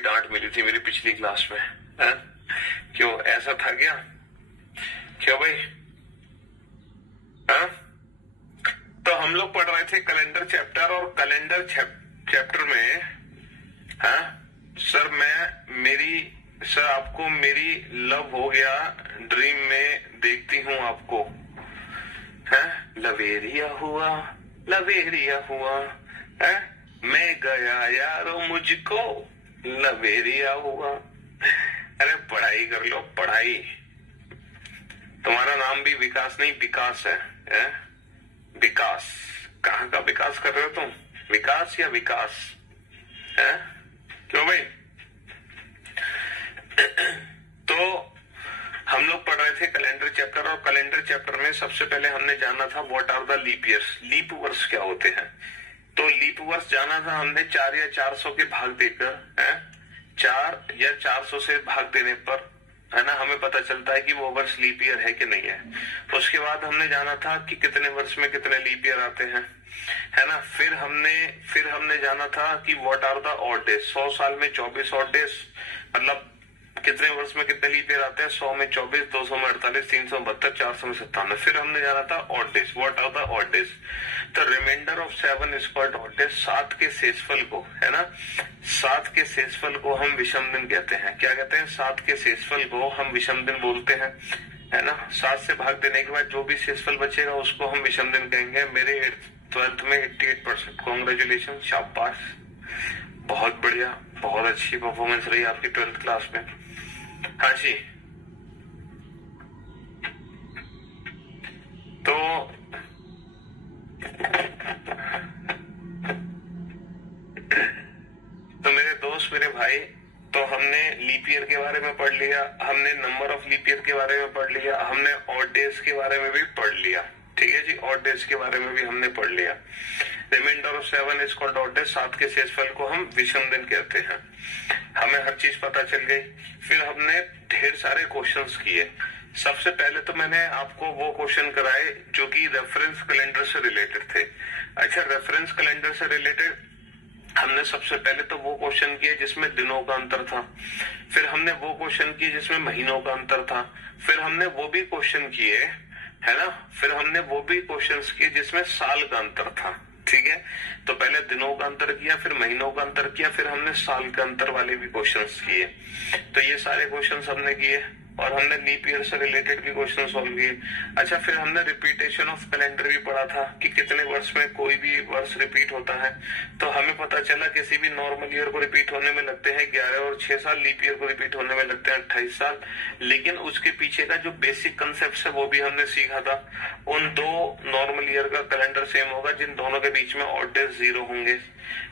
डांट मिली थी मेरी पिछली क्लास में है? क्यों ऐसा था क्या? क्यों भाई? हाँ, तो हम लोग पढ़ रहे थे कैलेंडर चैप्टर, और कैलेंडर चैप्टर में सर आपको मेरी लव हो गया, ड्रीम में देखती हूँ आपको, है लवेरिया हुआ है, मैं गया यारो मुझको लवेरिया हुआ। अरे पढ़ाई कर लो, पढ़ाई। तुम्हारा नाम भी विकास नहीं विकास है? विकास कहाँ का विकास कर रहे हो तुम? विकास या विकास है? क्यों भाई? तो हम लोग पढ़ रहे थे कैलेंडर चैप्टर, और कैलेंडर चैप्टर में सबसे पहले हमने जाना था what are the leap years, leap वर्ष क्या होते हैं। तो लीप वर्ष जाना था हमने 4 या 400 के भाग देकर, है 4 या 400 से भाग देने पर, है ना, हमें पता चलता है कि वो वर्ष लीप ईयर है कि नहीं है। उसके बाद हमने जाना था कि कितने वर्ष में कितने लीप ईयर आते हैं, है ना। फिर हमने जाना था कि what are the odd days, 100 साल में 24 ऑड डेज, मतलब कितने वर्ष में कितने लीप ईयर आते हैं, 100 में 24, 200 में 48, 372, 400 में 57। फिर हमने जाना था odd days, what are the odd days. The remainder of 7 is called odd days, 7 के शेषफल को, है ना, 7 के शेषफल को हम विषम दिन कहते हैं। क्या कहते हैं? 7 के शेषफल को हम विषम दिन बोलते हैं, है ना। 7 से भाग देने के बाद जो भी शेषफल बचेगा उसको हम विषम दिन कहेंगे। मेरे 12th में 88%, कॉन्ग्रेचुलेशन, शाबाश, बहुत बढ़िया, बहुत अच्छी परफॉर्मेंस रही आपकी 12th क्लास में। हाँ जी, तो मेरे दोस्त, मेरे भाई, तो हमने लीप ईयर के बारे में पढ़ लिया, हमने नंबर ऑफ लीप ईयर के बारे में पढ़ लिया, हमने ऑड डेज के बारे में भी पढ़ लिया, ठीक है जी, ऑड डेज के बारे में भी हमने पढ़ लिया। Remainder of 7 is called odd days, 7 के शेषफल को हम विषम दिन कहते हैं। हमें हर चीज पता चल गई। फिर हमने ढेर सारे क्वेश्चंस किए। सबसे पहले तो मैंने आपको वो क्वेश्चन कराए जो कि रेफरेंस कैलेंडर से रिलेटेड थे। अच्छा, रेफरेंस कैलेंडर से रिलेटेड हमने सबसे पहले तो वो क्वेश्चन किए जिसमें दिनों का अंतर था, फिर हमने वो क्वेश्चन किए जिसमें महीनों का अंतर था, फिर हमने वो भी क्वेश्चन किए, है ना, फिर हमने वो भी क्वेश्चंस किए जिसमें साल का अंतर था, ठीक है। तो पहले दिनों का अंतर किया, फिर महीनों का अंतर किया, फिर हमने साल का अंतर वाले भी क्वेश्चंस किए। तो ये सारे क्वेश्चंस हमने किए, और हमने लीप ईयर से रिलेटेड भी क्वेश्चन सॉल्व किए। अच्छा, फिर हमने रिपीटेशन ऑफ कैलेंडर भी पढ़ा था कि कितने वर्ष में कोई भी वर्ष रिपीट होता है। तो हमें पता चला किसी भी नॉर्मल ईयर को रिपीट होने में लगते हैं 11 और 6 साल, लीप ईयर को रिपीट होने में लगते हैं 28 साल। लेकिन उसके पीछे का जो बेसिक कंसेप्ट है वो भी हमने सीखा था। उन दो नॉर्मल ईयर का कैलेंडर सेम होगा जिन दोनों के बीच में ऑड डेज 0 होंगे।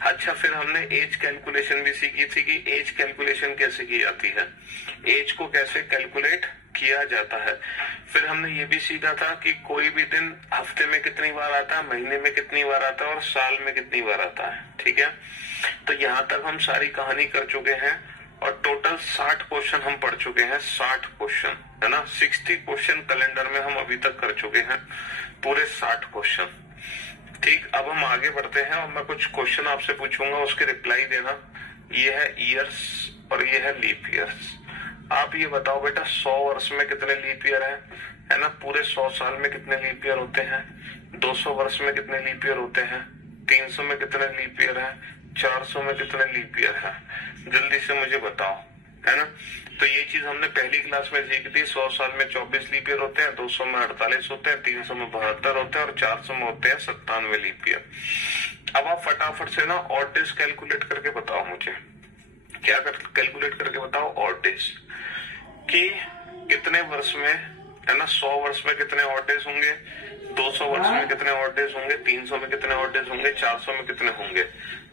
अच्छा, फिर हमने एज कैलकुलेशन भी सीखी थी कि एज कैलकुलेशन कैसे की जाती है, एज को कैसे कैलकुलेट किया जाता है। फिर हमने ये भी सीखा था कि कोई भी दिन हफ्ते में कितनी बार आता है, महीने में कितनी बार आता है और साल में कितनी बार आता है, ठीक है। तो यहाँ तक हम सारी कहानी कर चुके हैं, और टोटल 60 क्वेश्चन हम पढ़ चुके हैं, 60 क्वेश्चन, है ना। 60 क्वेश्चन कैलेंडर में हम अभी तक कर चुके हैं, पूरे 60 क्वेश्चन, ठीक। अब हम आगे बढ़ते हैं और मैं कुछ क्वेश्चन आपसे पूछूंगा, उसके रिप्लाई देना। ये है ईयर्स और ये है लीप ईयर्स। आप ये बताओ बेटा, 100 वर्ष में कितने लीप ईयर है ना, पूरे 100 साल में कितने लीप ईयर होते हैं, 200 वर्ष में कितने लीप ईयर होते हैं, 300 में कितने लीप ईयर है, 400 में कितने लीप ईयर है, जल्दी से मुझे बताओ, है ना। तो ये चीज हमने पहली क्लास में सीखी थी। 100 साल में 24 लीप ईयर होते हैं, 200 में 48 होते हैं, 300 में 72 होते हैं, और 400 में होते हैं 97 लीप ईयर। अब आप फटाफट से ना ऑड डेज कैलकुलेट करके बताओ मुझे, क्या कैलकुलेट करके बताओ ऑड डेज कि कितने वर्ष में, है ना, 100 वर्ष में कितने ऑड डेज होंगे, 200 वर्ष में कितने ऑड डेज होंगे, 300 में कितने ऑड डेज होंगे, 400 में कितने होंगे।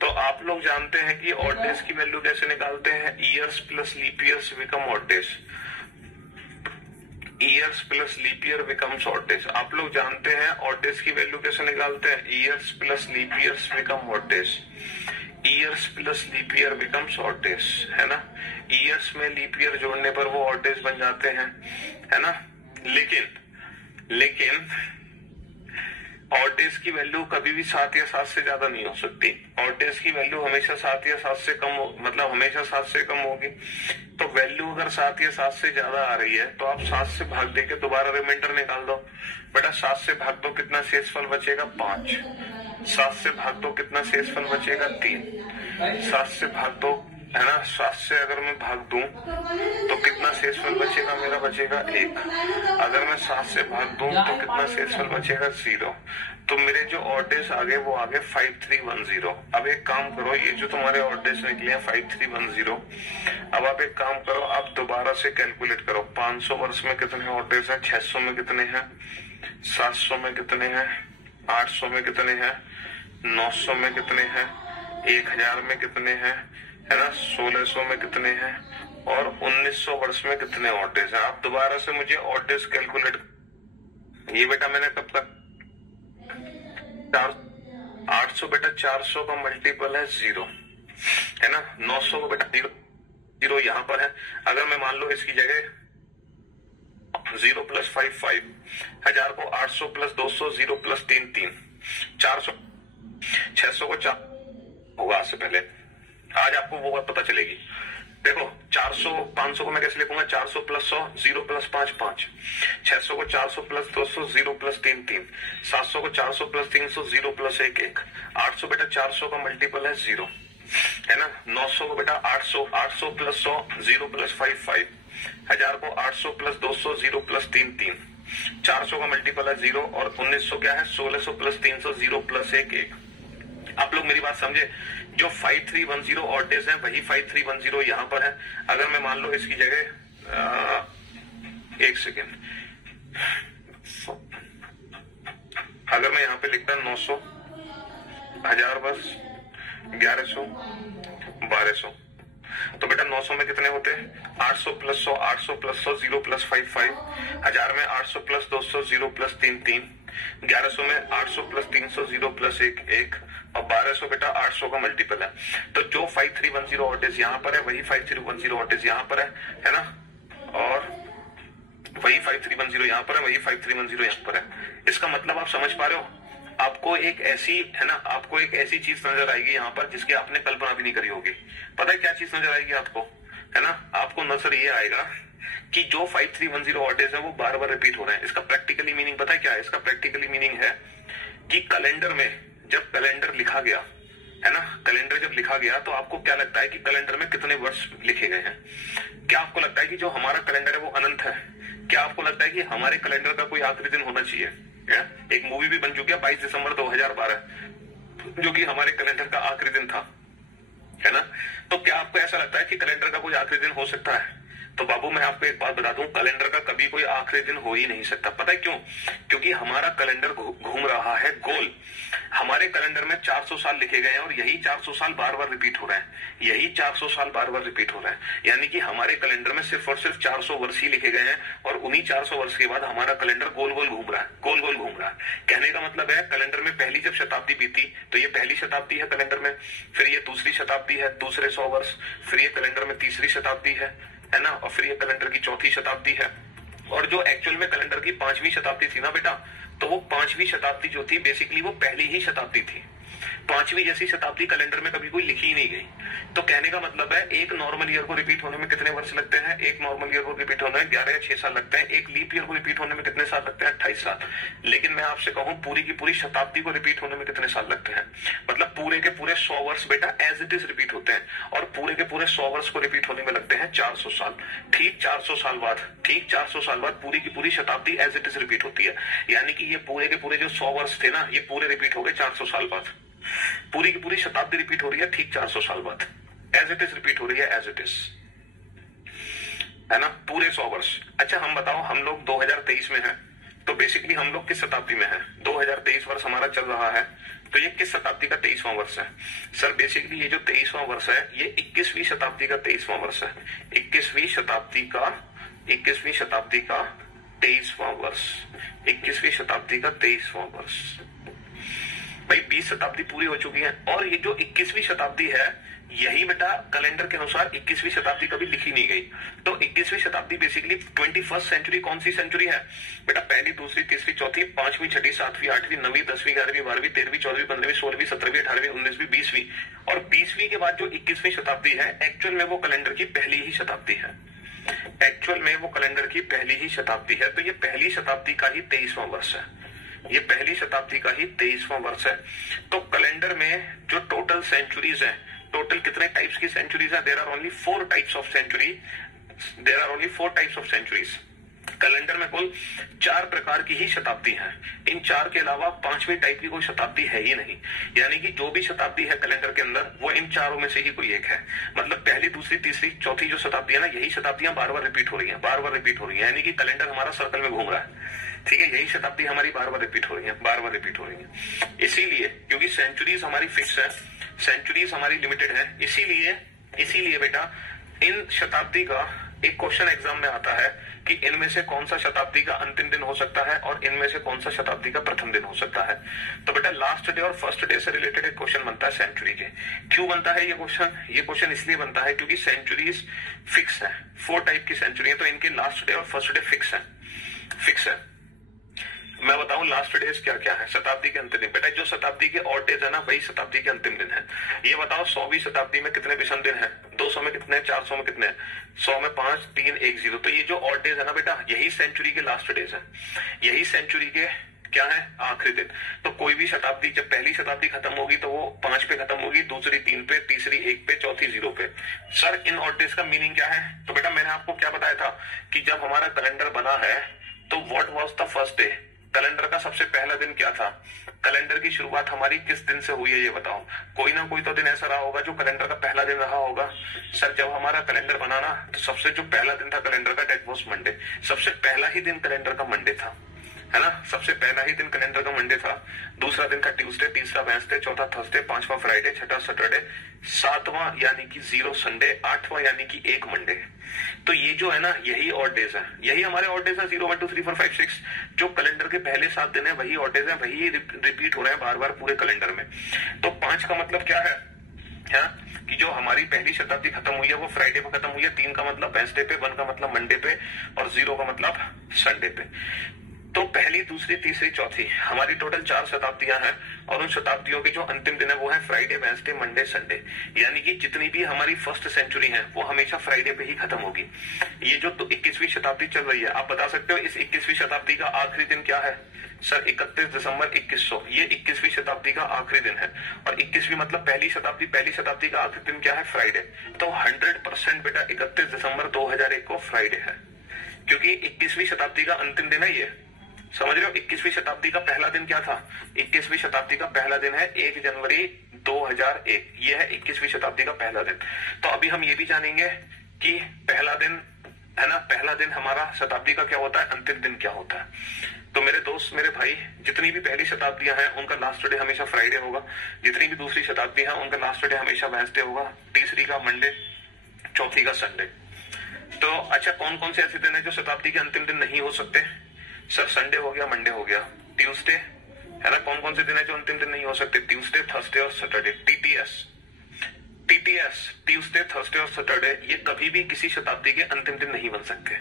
तो आप लोग जानते हैं कि ऑड डेज की वैल्यू कैसे निकालते हैं, years plus leap years become odd days, years plus leap year becomes odd days. आप लोग जानते हैं ऑड डेज की वैल्यू कैसे निकालते हैं, years plus leap years become odd days, years plus leap year becomes odd days, है ना। ईयर्स में लीप ईयर जोड़ने पर वो ऑड डेज बन जाते हैं, है ना। लेकिन ऑड डेज की वैल्यू कभी भी 7 या 7 से ज्यादा नहीं हो सकती। ऑड डेज की वैल्यू हमेशा 7 या 7 से कम मतलब हमेशा 7 से कम होगी। तो वैल्यू अगर 7 या 7 से ज्यादा आ रही है तो आप 7 से भाग देके दोबारा रिमाइंडर निकाल दो। बेटा 7 से भाग दो कितना शेषफल बचेगा 5, 7 से भाग दो कितना शेषफल बचेगा 3, 7 से भाग दो है ना, 7 से अगर मैं भाग दूं तो कितना शेषफल बचेगा मेरा, बचेगा 1। अगर मैं 7 से भाग दूं तो कितना शेषफल बचेगा 0। तो मेरे जो ऑड डेज आ गए वो आ गए 5310। अब एक काम करो, ये जो तुम्हारे ऑड डेज निकले हैं 5310, अब आप एक काम करो, आप दोबारा से कैलकुलेट करो। 500 वर्ष में कितने ऑड डेज हैं, 600 में कितने हैं, 700 में कितने हैं, 800 में कितने हैं, 900 में कितने हैं, 1000 में कितने हैं, है ना, 1600 में कितने हैं और 1900 वर्ष में कितने ऑड डेज हैं। आप दोबारा से मुझे ऑड डेज कैलकुलेट। ये बेटा मैंने कब का 800 बेटा 400 का मल्टीपल है 0, है ना। 900 का बेटा 0 यहाँ पर है। अगर मैं मान लो इसकी जगह 0 + 5 5, 1000 को 800 + 200 0 + 3 3, 400, 600 को 4 होगा आज से पहले। आज आपको वो बात पता चलेगी। देखो 400 500 को मैं कैसे लिखूंगा, 400 + 100 0 + 5 5, 600 को 400 + 200 0 + 3 3, 700 को 400 + 300 0 + 1 1, 800 बेटा 400 का मल्टीपल है 0, है ना। 900 को बेटा 800 800 + 100 0 + 5 5, 1000 को 800 + 200 0 + 3 3, 400 का मल्टीपल है 0 और 1900 क्या है 1600 + 300 0 + 1 1। आप लोग मेरी बात समझे, जो 5310 ऑड डेज है वही 5310 यहाँ पर है। अगर मैं मान लो इसकी जगह एक सेकेंड, अगर मैं यहाँ पे लिखता 900, 1000 बस 1100 1200, तो बेटा 900 में कितने होते हैं 800 + 100 800 + 100 0 + 5 5, 1000 में 800 + 200 0 + 3 3, 1100 में 800 + 300 0 + 1 1 और 1200 बेटा 800 का मल्टीपल है। तो जो 5310 ऑड डेज यहाँ पर है वही 5310 ऑड डेज यहाँ पर है ना, और वही 5310 यहाँ पर है, वही 5310 यहाँ पर है। इसका मतलब आप समझ पा रहे हो, आपको एक ऐसी है ना, आपको एक ऐसी चीज नजर आएगी यहाँ पर जिसकी आपने कल्पना भी नहीं करी होगी। पता है क्या चीज नजर आएगी आपको, है ना, आपको नजर ये आएगा कि जो 5310 ऑड डेज है वो बार बार रिपीट हो रहे हैं। इसका प्रैक्टिकली मीनिंग पता है क्या है, इसका प्रैक्टिकली मीनिंग है कि कैलेंडर में जब कैलेंडर लिखा गया है ना, कैलेंडर जब लिखा गया तो आपको क्या लगता है कि कैलेंडर में कितने वर्ष लिखे गए हैं। क्या आपको लगता है कि जो हमारा कैलेंडर है वो अनंत है? क्या आपको लगता है कि हमारे कैलेंडर का कोई आखिरी दिन होना चाहिए? एक मूवी भी बन चुकी है 22 दिसंबर 2012, जो कि हमारे कैलेंडर का आखिरी दिन था, है ना। तो क्या आपको ऐसा लगता है कि कैलेंडर का कोई आखिरी दिन हो सकता है? तो बाबू मैं आपको एक बात बता दूं, कैलेंडर का कभी कोई आखिरी दिन हो ही नहीं सकता। पता है क्यों? क्योंकि हमारा कैलेंडर घूम रहा है गोल। हमारे कैलेंडर में 400 साल लिखे गए हैं और यही 400 साल बार बार रिपीट हो रहे हैं, यही 400 साल बार बार रिपीट हो रहे हैं। यानी कि हमारे कैलेंडर में सिर्फ और सिर्फ 400 वर्ष ही लिखे गए हैं और उन्हीं 400 वर्ष के बाद हमारा कैलेंडर गोल गोल घूम रहा है, गोल गोल घूम रहा है। कहने का मतलब है कैलेंडर में पहली जब शताब्दी बीती तो ये पहली शताब्दी है कैलेंडर में, फिर ये दूसरी शताब्दी है, दूसरे 100 वर्ष, फिर ये कैलेंडर में तीसरी शताब्दी है ना, और फिर ये कैलेंडर की चौथी शताब्दी है। और जो एक्चुअल में कैलेंडर की 5वीं शताब्दी थी ना बेटा, तो वो 5वीं शताब्दी जो थी बेसिकली वो पहली ही शताब्दी थी। 5वीं जैसी शताब्दी कैलेंडर में कभी कोई लिखी ही नहीं गई। तो कहने का मतलब है एक नॉर्मल ईयर को रिपीट होने में कितने वर्ष लगते हैं? एक नॉर्मल ईयर को रिपीट होने में 11 या 6 साल लगते हैं। एक लीप ईयर को रिपीट होने में कितने साल लगते हैं? 28 साल। लेकिन मैं आपसे कहूं पूरी की पूरी शताब्दी को रिपीट होने में कितने साल लगते हैं? मतलब पूरे के पूरे 100 वर्ष बेटा एज इट इज रिपीट होते हैं और पूरे के पूरे 100 वर्ष को रिपीट होने में लगते हैं 400 साल। ठीक 400 साल बाद, ठीक 400 साल बाद पूरी की पूरी शताब्दी एज इट इज रिपीट होती है। यानी कि ये पूरे के पूरे जो 100 वर्ष थे ना, ये पूरे रिपीट हो गए 400 साल बाद। पूरी की पूरी शताब्दी रिपीट हो रही है ठीक 400 साल बाद, एज इट इज रिपीट हो रही है, एज इट इज, है ना, पूरे 100 वर्ष। अच्छा हम बताओ, हम लोग 2023 में हैं, तो बेसिकली हम लोग किस शताब्दी में हैं? 2023 वर्ष हमारा चल रहा है, तो ये किस शताब्दी का 23वां वर्ष है? सर बेसिकली ये जो 23वां वर्ष है ये 21वीं शताब्दी का 23वां वर्ष है। 21वीं शताब्दी का 23वां वर्ष, 21वीं शताब्दी का 23वां वर्ष। भाई 20 शताब्दी पूरी हो चुकी है और ये जो 21वीं शताब्दी है यही बेटा कैलेंडर के अनुसार 21वीं शताब्दी कभी लिखी नहीं गई। तो 21वीं शताब्दी बेसिकली 21st सेंचुरी कौन सी सेंचुरी है बेटा? पहली, दूसरी, तीसरी, चौथी, पांचवी, छठी, सातवीं, आठवीं, नवीं, 10वीं, 11वीं, 12वीं, 13वीं, 14वीं, 15वीं, 16वीं, 17वीं, 18वीं, 19वीं, 20वीं और 20वीं के बाद जो 21वीं शताब्दी है, एक्चुअल में वो कैलेंडर की पहली ही शताब्दी है। एक्चुअल में वो कैलेंडर की पहली ही शताब्दी है। तो ये पहली शताब्दी का ही 23वां वर्ष है। ये पहली शताब्दी का ही 23वां वर्ष है। तो कैलेंडर में जो टोटल सेंचुरीज है, टोटल कितने टाइप्स की सेंचुरीज है? There are only 4 types of century. There are only 4 types of centuries. Calendar में कुल 4 प्रकार की ही शताब्दी है। इन 4 के अलावा 5वीं टाइप की कोई शताब्दी है ही नहीं। यानी कि जो भी शताब्दी है कैलेंडर के अंदर, वो इन 4 में से ही कोई एक है। मतलब पहली, दूसरी, तीसरी, चौथी जो शताब्दी है ना, यही शताब्दियां बार बार रिपीट हो रही है, बार बार रिपीट हो रही है। यानी कि कैलेंडर हमारा सर्कल में घूम रहा है। ठीक है, यही शताब्दी हमारी बार बार रिपीट हो रही है, बार बार रिपीट हो रही है। इसीलिए क्योंकि सेंचुरीज हमारी फिक्स है, सेंचुरीज हमारी लिमिटेड है, इसीलिए बेटा इन शताब्दी का एक क्वेश्चन एग्जाम में आता है कि इनमें से कौन सा शताब्दी का अंतिम दिन हो सकता है और इनमें से कौन सा शताब्दी का प्रथम दिन हो सकता है। तो बेटा लास्ट डे और फर्स्ट डे से रिलेटेड एक क्वेश्चन बनता है सेंचुरी के। क्यों बनता है ये क्वेश्चन? ये क्वेश्चन इसलिए बनता है क्योंकि सेंचुरीज फिक्स है। 4 टाइप की सेंचुरी है, तो इनके लास्ट डे और फर्स्ट डे फिक्स है। मैं बताऊं लास्ट डेज क्या क्या है शताब्दी के अंतिम दिन। बेटा जो शताब्दी के ऑड डेज है ना, वही शताब्दी के अंतिम दिन है। ये बताओ 100वीं शताब्दी में कितने विषम दिन है? 200 में कितने? 400 में कितने? 100 में 5, 3, 1, 0। तो ये जो ऑड डेज है ना बेटा, यही सेंचुरी के लास्ट डेज है, यही सेंचुरी के क्या है? आखिरी दिन। तो कोई भी शताब्दी, जब पहली शताब्दी खत्म होगी तो वो 5 पे खत्म होगी, दूसरी 3 पे, तीसरी 1 पे, चौथी 0 पे। सर इन ऑड डेज का मीनिंग क्या है? तो बेटा मैंने आपको क्या बताया था कि जब हमारा कैलेंडर बना है तो what was the first day? Calendar का सबसे पहला दिन क्या था? कैलेंडर की शुरुआत हमारी किस दिन से हुई है ये बताओ। कोई ना कोई तो दिन ऐसा रहा होगा जो कैलेंडर का पहला दिन रहा होगा। सर जब हमारा कैलेंडर बना ना, तो सबसे जो पहला दिन था कैलेंडर का, डेट वाज मंडे। सबसे पहला ही दिन कैलेंडर का मंडे था, है ना? सबसे पहला ही दिन कैलेंडर का मंडे था। दूसरा दिन था ट्यूसडे, तीसरा वेडनेसडे, चौथा थर्सडे, 5वां फ्राइडे, छठा सैटरडे, 7वां यानी कि 0 संडे, 8वां यानी कि 1 मंडे। तो ये जो है ना, यही ऑड डेज है, यही हमारे ऑड डेज है। 0, 1, 2, 3, 4, 5, 6 जो कैलेंडर के पहले 7 दिन है, वही ऑड डेज है, वही रिपीट हो रहे हैं बार बार पूरे कैलेंडर में। तो 5 का मतलब क्या है? कि जो हमारी पहली शताब्दी खत्म हुई है वो फ्राइडे पे खत्म हुई है। 3 का मतलब वेडनेसडे पे, 1 का मतलब मंडे पे और 0 का मतलब संडे पे। तो पहली, दूसरी, तीसरी, चौथी हमारी टोटल 4 शताब्दियां हैं और उन शताब्दियों के जो अंतिम दिन है वो है फ्राइडे, वेडनेसडे, मंडे, संडे। यानी कि जितनी भी हमारी फर्स्ट सेंचुरी है वो हमेशा फ्राइडे पे ही खत्म होगी। ये जो 21वीं शताब्दी चल रही है, आप बता सकते हो इस 21वीं शताब्दी का आखिरी दिन क्या है? सर 31 दिसंबर 2100, ये 21वीं शताब्दी का आखिरी दिन है। और 21वीं मतलब पहली शताब्दी का आखिरी दिन क्या है? फ्राइडे। तो 100% बेटा 31 दिसंबर 2001 को फ्राइडे है, क्योंकि 21वीं शताब्दी का अंतिम दिन है ये। समझ रहे हो? 21वीं शताब्दी का पहला दिन क्या था? 21वीं शताब्दी का पहला दिन है 1 जनवरी 2001। ये है 21वीं शताब्दी का पहला दिन। तो अभी हम ये भी जानेंगे कि पहला दिन है ना, पहला दिन हमारा शताब्दी का क्या होता है, अंतिम दिन क्या होता है। तो मेरे दोस्त, मेरे भाई, जितनी भी पहली शताब्दियां हैं उनका लास्ट डे हमेशा फ्राइडे होगा। जितनी भी दूसरी शताब्दी है उनका लास्ट डे हमेशा वेडनेसडे होगा, तीसरी का मंडे, चौथी का संडे। तो अच्छा, कौन कौन से ऐसे दिन है जो शताब्दी के अंतिम दिन नहीं हो सकते? सर संडे हो गया, मंडे हो गया, ट्यूसडे है ना। कौन कौन से दिन है जो अंतिम दिन नहीं हो सकते? ट्यूसडे, थर्सडे और सैटरडे। टीटीएस ट्यूसडे, थर्सडे और सैटरडे ये कभी भी किसी शताब्दी के अंतिम दिन नहीं बन सकते।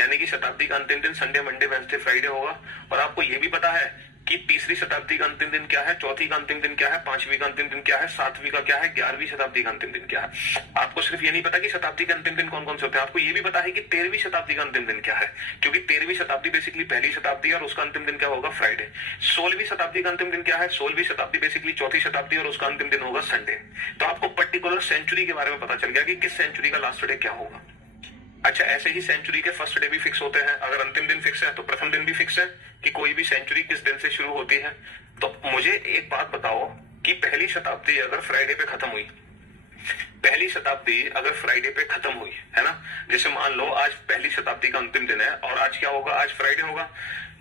यानी कि शताब्दी का अंतिम दिन संडे, मंडे, वेडनेसडे, फ्राइडे होगा। और आपको ये भी पता है कि तीसरी शताब्दी का अंतिम दिन क्या है, चौथी का अंतिम दिन क्या है, 5वीं का अंतिम दिन क्या है, 7वीं का क्या है, 11वीं शताब्दी का अंतिम दिन क्या है। आपको सिर्फ ये नहीं पता कि शताब्दी के अंतिम दिन कौन कौन से होते हैं, आपको ये भी पता है कि 13वीं शताब्दी का अंतिम दिन क्या है, क्योंकि 13वीं शताब्दी बेसिकली पहली शताब्दी है और उसका अंतिम दिन क्या होगा? फ्राइडे। 16वीं शताब्दी का अंतिम दिन क्या है? 16वीं शताब्दी बेसिकली चौथी शताब्दी और उसका अंतिम दिन होगा संडे। तो आपको पर्टिकुलर सेंचुरी के बारे में पता चल गया कि किस सेंचुरी का लास्ट डे क्या होगा। अच्छा, ऐसे ही सेंचुरी के फर्स्ट डे भी फिक्स होते हैं। अगर अंतिम दिन फिक्स है तो प्रथम दिन भी फिक्स है कि कोई भी सेंचुरी किस दिन से शुरू होती है। तो मुझे एक बात बताओ कि पहली शताब्दी अगर फ्राइडे पे खत्म हुई, पहली शताब्दी अगर फ्राइडे पे खत्म हुई है ना, जैसे मान लो आज पहली शताब्दी का अंतिम दिन है और आज क्या होगा? आज फ्राइडे होगा।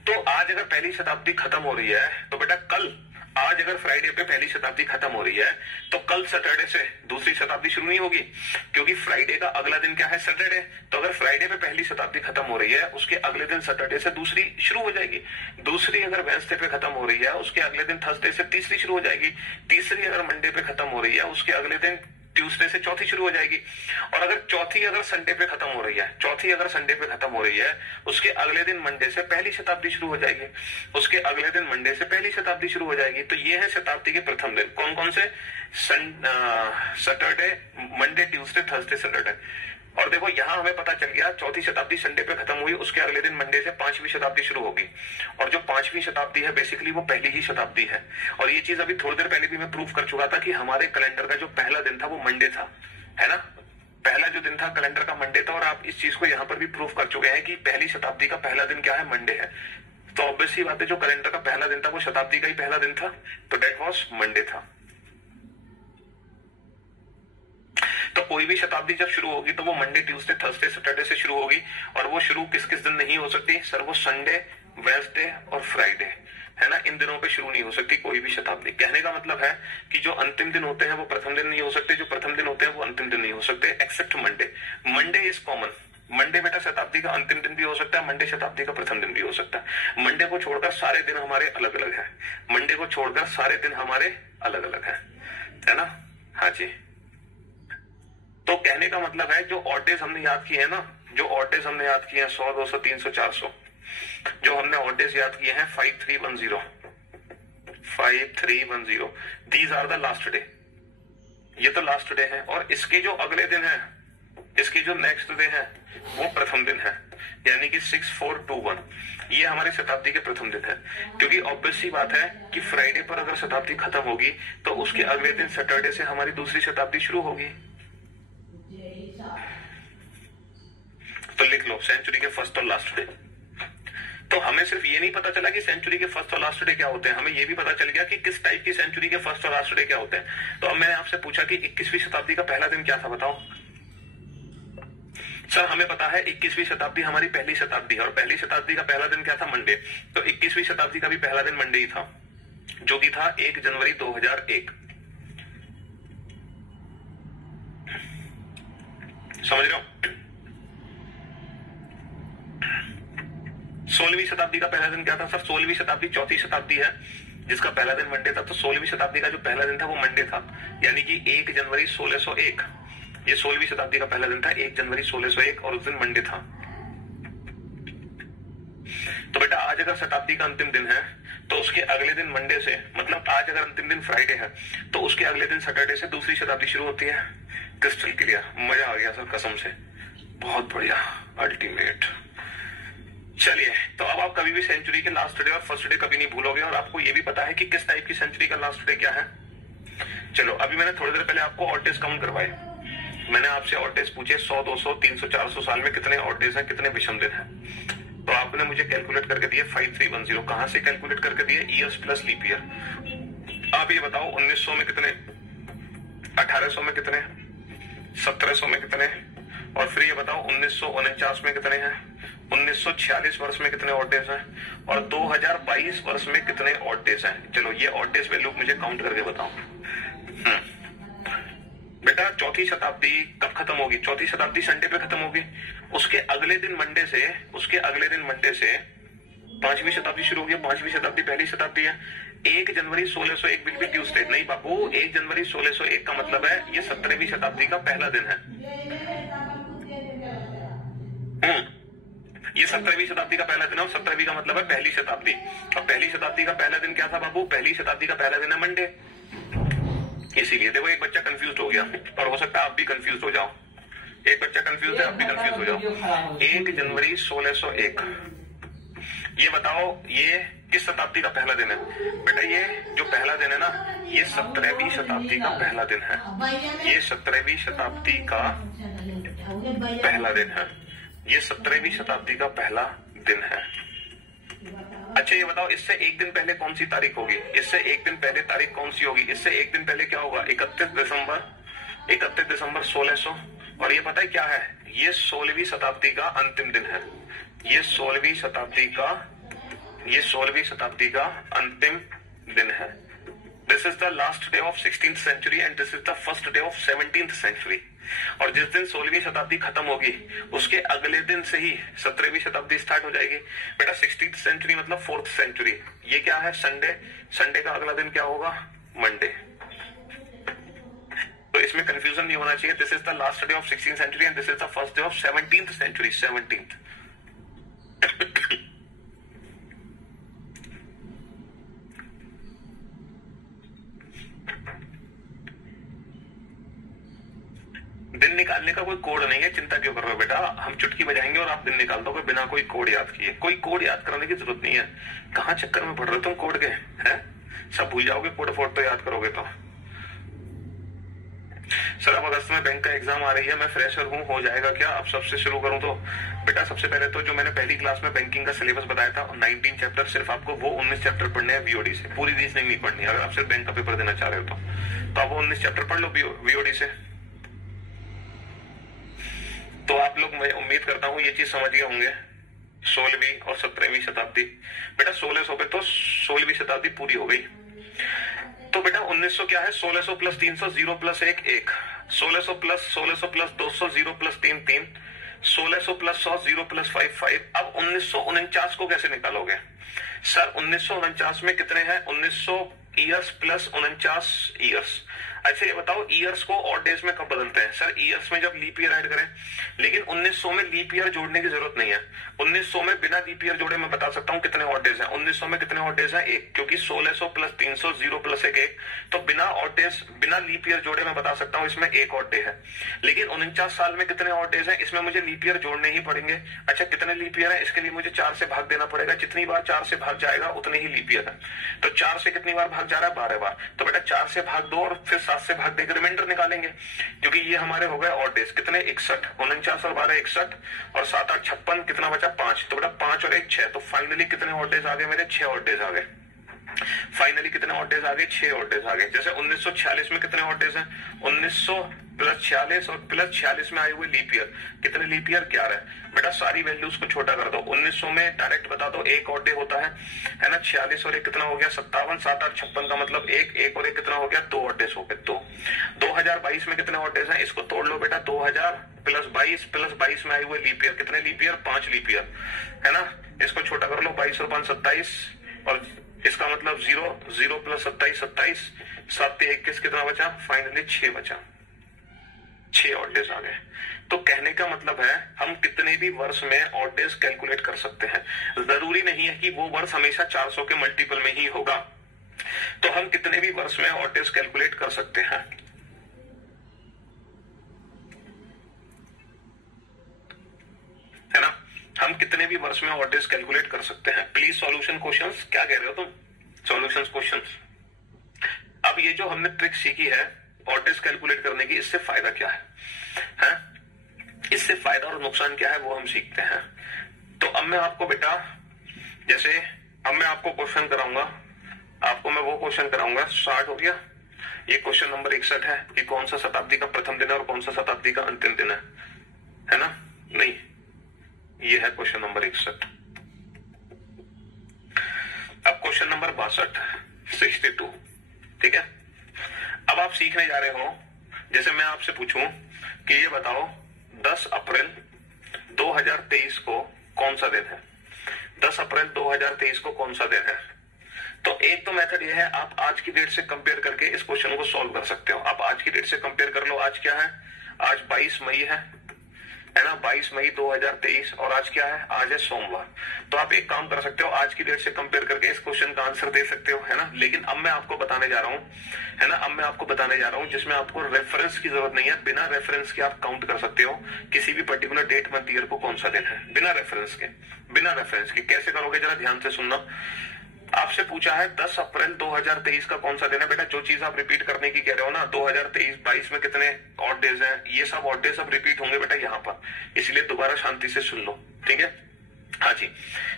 तो आज अगर पहली शताब्दी खत्म हो रही है तो बेटा कल, आज अगर फ्राइडे पे पहली शताब्दी खत्म हो रही है तो कल सैटरडे से दूसरी शताब्दी शुरू नहीं होगी, क्योंकि फ्राइडे का अगला दिन क्या है? सैटरडे। तो अगर फ्राइडे पे पहली शताब्दी खत्म हो रही है, उसके अगले दिन सैटरडे से दूसरी शुरू हो जाएगी। दूसरी अगर वेडनेसडे पे खत्म हो रही है, उसके अगले दिन थर्सडे से तीसरी शुरू हो जाएगी। तीसरी अगर मंडे पे खत्म हो रही है, उसके अगले दिन ट्यूसडे से चौथी शुरू हो जाएगी। और अगर चौथी अगर संडे पे खत्म हो रही है, चौथी अगर संडे पे खत्म हो रही है, उसके अगले दिन मंडे से पहली शताब्दी शुरू हो जाएगी, उसके अगले दिन मंडे से पहली शताब्दी शुरू हो जाएगी। तो ये है शताब्दी के प्रथम दिन। कौन कौन से? Saturday, Monday, Tuesday, Thursday, Saturday. और देखो यहां हमें पता चल गया चौथी शताब्दी संडे पे खत्म हुई, उसके अगले दिन मंडे से पांचवी शताब्दी शुरू होगी। और जो पांचवी शताब्दी है बेसिकली वो पहली ही शताब्दी है। और ये चीज अभी थोड़ी देर पहले भी मैं प्रूव कर चुका था कि हमारे कैलेंडर का जो पहला दिन था वो मंडे था, है ना। पहला जो दिन था कैलेंडर का मंडे था। और आप इस चीज को यहां पर भी प्रूव कर चुके हैं कि पहली शताब्दी का पहला दिन क्या है? मंडे है। तो ऑब्वियसली बात है जो कैलेंडर का पहला दिन था वो शताब्दी का ही पहला दिन था, तो डेट वॉज मंडे था। तो कोई भी शताब्दी जब शुरू होगी तो वो मंडे, ट्यूसडे, थर्सडे, सैटरडे से शुरू होगी। और वो शुरू किस किस दिन नहीं हो सकती? सर वो संडे, वेडनेसडे और फ्राइडे, है ना, इन दिनों पे शुरू नहीं हो सकती कोई भी शताब्दी। कहने का मतलब है कि जो अंतिम दिन होते हैं वो प्रथम दिन नहीं हो सकते, जो प्रथम दिन होते हैं वो अंतिम दिन नहीं हो सकते, except Monday. Monday is common. Monday बेटा शताब्दी का अंतिम दिन भी हो सकता है, मंडे शताब्दी का प्रथम दिन भी हो सकता है। मंडे को छोड़कर सारे दिन हमारे अलग अलग है, मंडे को छोड़कर सारे दिन हमारे अलग अलग है ना। हाँ जी। तो कहने का मतलब है जो ऑड डेज हमने याद किए हैं ना, जो ऑड डेज हमने याद किए हैं 100, 200, 300, 400, जो हमने ऑड डेज याद किए हैं 5310, 5310, these are the last day. ये तो लास्ट डे है। और इसके जो अगले दिन है, इसके जो नेक्स्ट डे है वो प्रथम दिन है, यानी कि 6421, ये हमारे शताब्दी के प्रथम दिन है। क्योंकि ऑब्वियसली बात है कि फ्राइडे पर अगर शताब्दी खत्म होगी तो उसके अगले दिन सैटरडे से हमारी दूसरी शताब्दी शुरू होगी। तो लिख लो सेंचुरी के फर्स्ट और लास्ट डे। तो हमें सिर्फ ये नहीं पता चला कि सेंचुरी के फर्स्ट और लास्ट डे क्या होते हैं, हमें ये भी पता चल गया कि किस टाइप की सेंचुरी के फर्स्ट और लास्ट डे क्या होते हैं। तो अब मैंने आपसे पूछा कि 21वीं शताब्दी का पहला दिन क्या था, बताओ। सर हमें पता है 21वीं शताब्दी हमारी पहली शताब्दी है, और पहली शताब्दी का पहला दिन क्या था? मंडे। तो 21वीं शताब्दी का भी पहला दिन मंडे ही था, जो कि था 1 जनवरी 2001। समझ रहे हो? 16वीं शताब्दी का पहला दिन क्या था? सर 16वीं शताब्दी चौथी शताब्दी है जिसका पहला दिन मंडे था। तो 16वीं शताब्दी का जो पहला दिन था वो मंडे था, यानी कि 1 जनवरी 1601। ये 16वीं शताब्दी का पहला दिन था, 1 जनवरी 1601, और उस दिन मंडे था। तो बेटा आज अगर शताब्दी का अंतिम दिन है तो उसके अगले दिन मंडे से, मतलब आज अगर अंतिम दिन फ्राइडे है तो उसके अगले दिन सैटरडे से दूसरी शताब्दी शुरू होती है। क्रिस्टल क्लियर, मजा आ गया सर कसम से, बहुत बढ़िया, अल्टीमेट। चलिए, तो अब आप कभी भी सेंचुरी के लास्ट डे और फर्स्ट डे कभी नहीं भूलोगे, और आपको ये भी पता है कि किस टाइप की सेंचुरी का लास्ट डे क्या है। चलो, अभी मैंने थोड़ी देर पहले आपको ऑड डेज काउंट करवाए। मैंने आपसे ऑड डेज पूछे 100, 200, 300, 400 साल में कितने ऑड डेज हैं, कितने विषम दिन हैं। तो आपने मुझे कैलकुलेट करके दिए 5310। कहां से कैलकुलेट करके दिए? Years plus leap year. आप ये बताओ 1900 में कितने, 1800 में कितने, 1700 में कितने, और फिर ये बताओ 1949 में कितने हैं, 1946 वर्ष में कितने ऑड डेज हैं, और 2022 वर्ष में कितने ऑड डेज हैं। चलो ये ऑड डेज वैल्यू मुझे काउंट करके बताओ। बेटा चौथी शताब्दी कब खत्म होगी? चौथी शताब्दी संडे पे खत्म होगी। उसके अगले दिन मंडे से पांचवी शताब्दी शुरू होगी। पांचवी शताब्दी पहली शताब्दी है। 1 जनवरी 1601 विल बी ट्यूसडे। नहीं बाबू, 1 जनवरी 1601 का मतलब है ये 17वीं शताब्दी का पहला दिन है। ये 17वीं शताब्दी का पहला दिन है, और 17वीं का मतलब है पहली शताब्दी। और पहली शताब्दी का पहला दिन क्या था बाबू? पहली शताब्दी का पहला दिन है मंडे। इसीलिए देखो एक बच्चा कंफ्यूज हो गया, और हो सकता है आप भी कंफ्यूज हो जाओ। एक बच्चा कंफ्यूज है, आप भी कंफ्यूज हो जाओ। 1 जनवरी 1601, ये बताओ ये किस शताब्दी का पहला दिन है? बेटा ये जो पहला दिन है ना, ये 17वीं शताब्दी का पहला दिन है। ये 17वीं शताब्दी का पहला दिन है। ये 17वीं शताब्दी का पहला दिन है। अच्छा ये बताओ इससे एक दिन पहले कौन सी तारीख होगी? इससे एक दिन पहले तारीख कौन सी होगी? इससे एक दिन पहले क्या होगा? 31 दिसंबर 1600। और ये पता है क्या है? ये 16वीं शताब्दी का अंतिम दिन है। ये 16वीं शताब्दी का अंतिम दिन है। This is the last day of 16th century and this is the first day of 17th century. और जिस दिन 16वीं शताब्दी खत्म होगी उसके अगले दिन से ही 17वीं शताब्दी स्टार्ट हो जाएगी। बेटा 16th सेंचुरी मतलब 4th सेंचुरी। ये क्या है? संडे। संडे का अगला दिन क्या होगा? मंडे। तो तो इसमें कंफ्यूजन नहीं होना चाहिए। This is the last day of 16th century and this is the first day of 17th century. 17th दिन निकालने का कोई कोड नहीं है, चिंता क्यों कर रहे हो बेटा। हम चुटकी बजाएंगे और आप दिन निकाल दोगे बिना कोई कोड याद किए। कोई कोड याद कराने की जरूरत नहीं है। कहां चक्कर में पड़ रहे हो तुम कोड के, हैं? सब भूल जाओगे, कोड फोड तो याद करोगे तो। सर अब अगस्त में बैंक का एग्जाम आ रही है, मैं फ्रेशर हूँ, हो जाएगा क्या? अब सबसे शुरू करूं तो बेटा सबसे पहले तो जो मैंने पहली क्लास में बैंकिंग का सिलेबस बताया था 19 चैप्टर, सिर्फ आपको वो 19 चैप्टर पढ़ने हैं वीओडी से। पूरी रीजनिंग नहीं पढ़नी अगर आप सिर्फ बैंक का पेपर देना चाह रहे हो तो आप वो 19 चैप्टर पढ़ लो वीओडी से। तो आप लोग, मैं उम्मीद करता हूं ये चीज समझ गए होंगे। 16वीं और 17वीं शताब्दी, बेटा 1600 पे तो 16वीं शताब्दी पूरी हो गई। तो बेटा 1900 क्या है? 1600 plus 300, 0 plus 1 1, 1600 plus 200, 0 plus 3 3, 1600 plus 100, 0 plus 5 5। अब 1949 को कैसे निकालोगे? सर 1949 में कितने हैं? 1900 ईयर्स प्लस 49 ईयर्स। अच्छा ये बताओ ईयर्स को ऑड डेज में कब बदलते हैं? सर ईयर्स में जब लीप ईयर ऐड करें, लेकिन 1900 में लीप ईयर जोड़ने की जरूरत नहीं है। 1900 में बिना लीप ईयर जोड़े मैं बता सकता हूं कितने ऑड डेज हैं। 1900 में कितने ऑड डेज हैं? 1, क्योंकि 1600 प्लस 300, 0 प्लस 1 1, तो बिना ऑड डेज, बिना लीप ईयर जोड़े मैं बता सकता हूं इसमें 1 ऑड डे है। लेकिन 49 साल में कितने ऑड डेज हैं? इसमें मुझे लीप ईयर जोड़ने ही पड़ेंगे। अच्छा कितने लीप ईयर है? इसके लिए मुझे 4 से भाग देना पड़ेगा। जितनी बार 4 से भाग जाएगा उतने ही लीप ईयर है। तो 4 से कितनी बार भाग जा रहा है? 12 बार। तो बेटा 4 से भाग दो और फिर 7 से भाग देकर रिमाइंडर निकालेंगे, क्योंकि ये हमारे हो गए ऑड डेज। कितने? 61। 49 और 12 61 और 7 8 56, कितना बचा? 5। तो बेटा 5 और 1 6। तो फाइनली कितने ऑड डेज आ गए मेरे? 6 ऑड डेज आ गए। फाइनली कितने ऑड डेज आ गए? 6 ऑड डेज आ गए। जैसे 1946 में कितने ऑड डेज हैं? 1900 प्लस 46 और प्लस 46 में आए हुए लीप ईयर, कितने लीप ईयर? 11। बेटा सारी वैल्यूज को छोटा कर दो। 1900 में डायरेक्ट बता दो 1 ऑड डे होता है ना। 46 और 1 कितना हो गया? 57। 7 8 56 का मतलब 1 और 1 कितना हो गया? 2 ऑड डेज हो गए। 2। 2022 में कितने ऑड डेज हैं? इसको तोड़ लो बेटा। 2000 प्लस 22 में आए हुए लीप ईयर, कितने लीप ईयर? 5 लीप ईयर, है ना। इसको छोटा कर लो। 22 और 5 27 और इसका मतलब 0 प्लस 27 27, 7 21, कितना बचा? फाइनली 6 बचा। 6 ऑड डेज आ गए। तो कहने का मतलब है हम कितने भी वर्ष में ऑड डेज कैलकुलेट कर सकते हैं। जरूरी नहीं है कि वो वर्ष हमेशा 400 के मल्टीपल में ही होगा। तो हम कितने भी वर्ष में ऑड डेज कैलकुलेट कर सकते हैं। है ना, हम कितने भी वर्ष में ऑड डेज कैलकुलेट कर सकते हैं। प्लीज सॉल्यूशन क्वेश्चंस, क्या कह रहे हो तुम? Solutions questions. अब ये जो हमने ट्रिक सीखी है ऑड डेज कैलकुलेट करने की, इससे फायदा क्या है? इससे फायदा और नुकसान क्या है वो हम सीखते हैं। तो अब मैं आपको बेटा, जैसे अब मैं आपको क्वेश्चन कराऊंगा, आपको मैं वो क्वेश्चन कराऊंगा। स्टार्ट हो गया। ये क्वेश्चन नंबर 61 है कि कौन सा शताब्दी का प्रथम दिन है और कौन सा शताब्दी का अंतिम दिन है ना? नहीं, ये है क्वेश्चन नंबर 61। अब क्वेश्चन नंबर 62, ठीक है। अब आप सीखने जा रहे हो, जैसे मैं आपसे पूछूं कि ये बताओ 10 अप्रैल 2023 को कौन सा दिन है? 10 अप्रैल 2023 को कौन सा दिन है? तो एक तो मेथड ये है, आप आज की डेट से कंपेयर करके इस क्वेश्चन को सॉल्व कर सकते हो। आप आज की डेट से कंपेयर कर लो। आज क्या है? आज 22 मई है ना। 22 मई 2023 और आज क्या है? आज है सोमवार। तो आप एक काम कर सकते हो, आज की डेट से कंपेयर करके इस क्वेश्चन का आंसर दे सकते हो, है ना। लेकिन अब मैं आपको बताने जा रहा हूं, है ना, अब मैं आपको बताने जा रहा हूं जिसमें आपको रेफरेंस की जरूरत नहीं है। बिना रेफरेंस के आप काउंट कर सकते हो किसी भी पर्टिकुलर डेट मंथ ईयर को कौन सा दिन है, बिना रेफरेंस के। बिना रेफरेंस के कैसे करोगे जरा ध्यान से सुनना। आपसे पूछा है 10 अप्रैल 2023 का कौन सा दिन है। बेटा जो चीज आप रिपीट करने की कह रहे हो ना, 2023-22 में कितने ऑड डेज हैं, ये सब ऑड डेज सब रिपीट होंगे बेटा यहाँ पर, इसलिए दोबारा शांति से सुन लो, ठीक है। हाँ जी,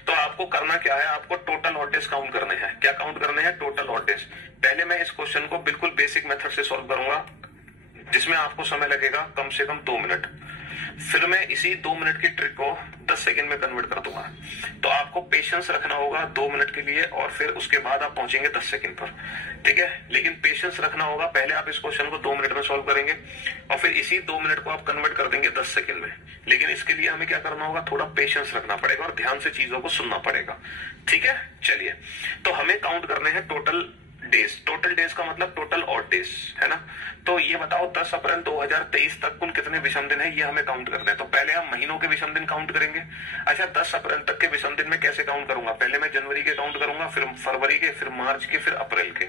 तो आपको करना क्या है? आपको टोटल ऑड डेज काउंट करने हैं। क्या काउंट करने हैं? Total odd days. पहले मैं इस क्वेश्चन को बिल्कुल बेसिक मेथड से सॉल्व करूंगा, जिसमें आपको समय लगेगा कम से कम 2 मिनट। फिर मैं इसी 2 मिनट की ट्रिक को 10 सेकंड में कन्वर्ट कर दूंगा। तो आपको पेशेंस रखना होगा 2 मिनट के लिए, और फिर उसके बाद आप पहुंचेंगे 10 सेकंड पर, ठीक है। लेकिन पेशेंस रखना होगा। पहले आप इस क्वेश्चन को 2 मिनट में सॉल्व करेंगे और फिर इसी 2 मिनट को आप कन्वर्ट कर देंगे 10 सेकंड में। लेकिन इसके लिए हमें क्या करना होगा? थोड़ा पेशेंस रखना पड़ेगा और ध्यान से चीजों को सुनना पड़ेगा, ठीक है। चलिए, तो हमें काउंट करने हैं टोटल डेज, टोटल डेज का मतलब टोटल ऑड डेज, है ना। तो ये बताओ 10 अप्रैल 2023 तक कुल कितने विषम दिन है, ये हमें काउंट करना है। तो पहले हम महीनों के विषम दिन काउंट करेंगे। अच्छा, 10 अप्रैल तक के विषम दिन में कैसे काउंट करूंगा, पहले मैं जनवरी के काउंट करूंगा, फिर फरवरी के, फिर मार्च के, फिर अप्रैल के।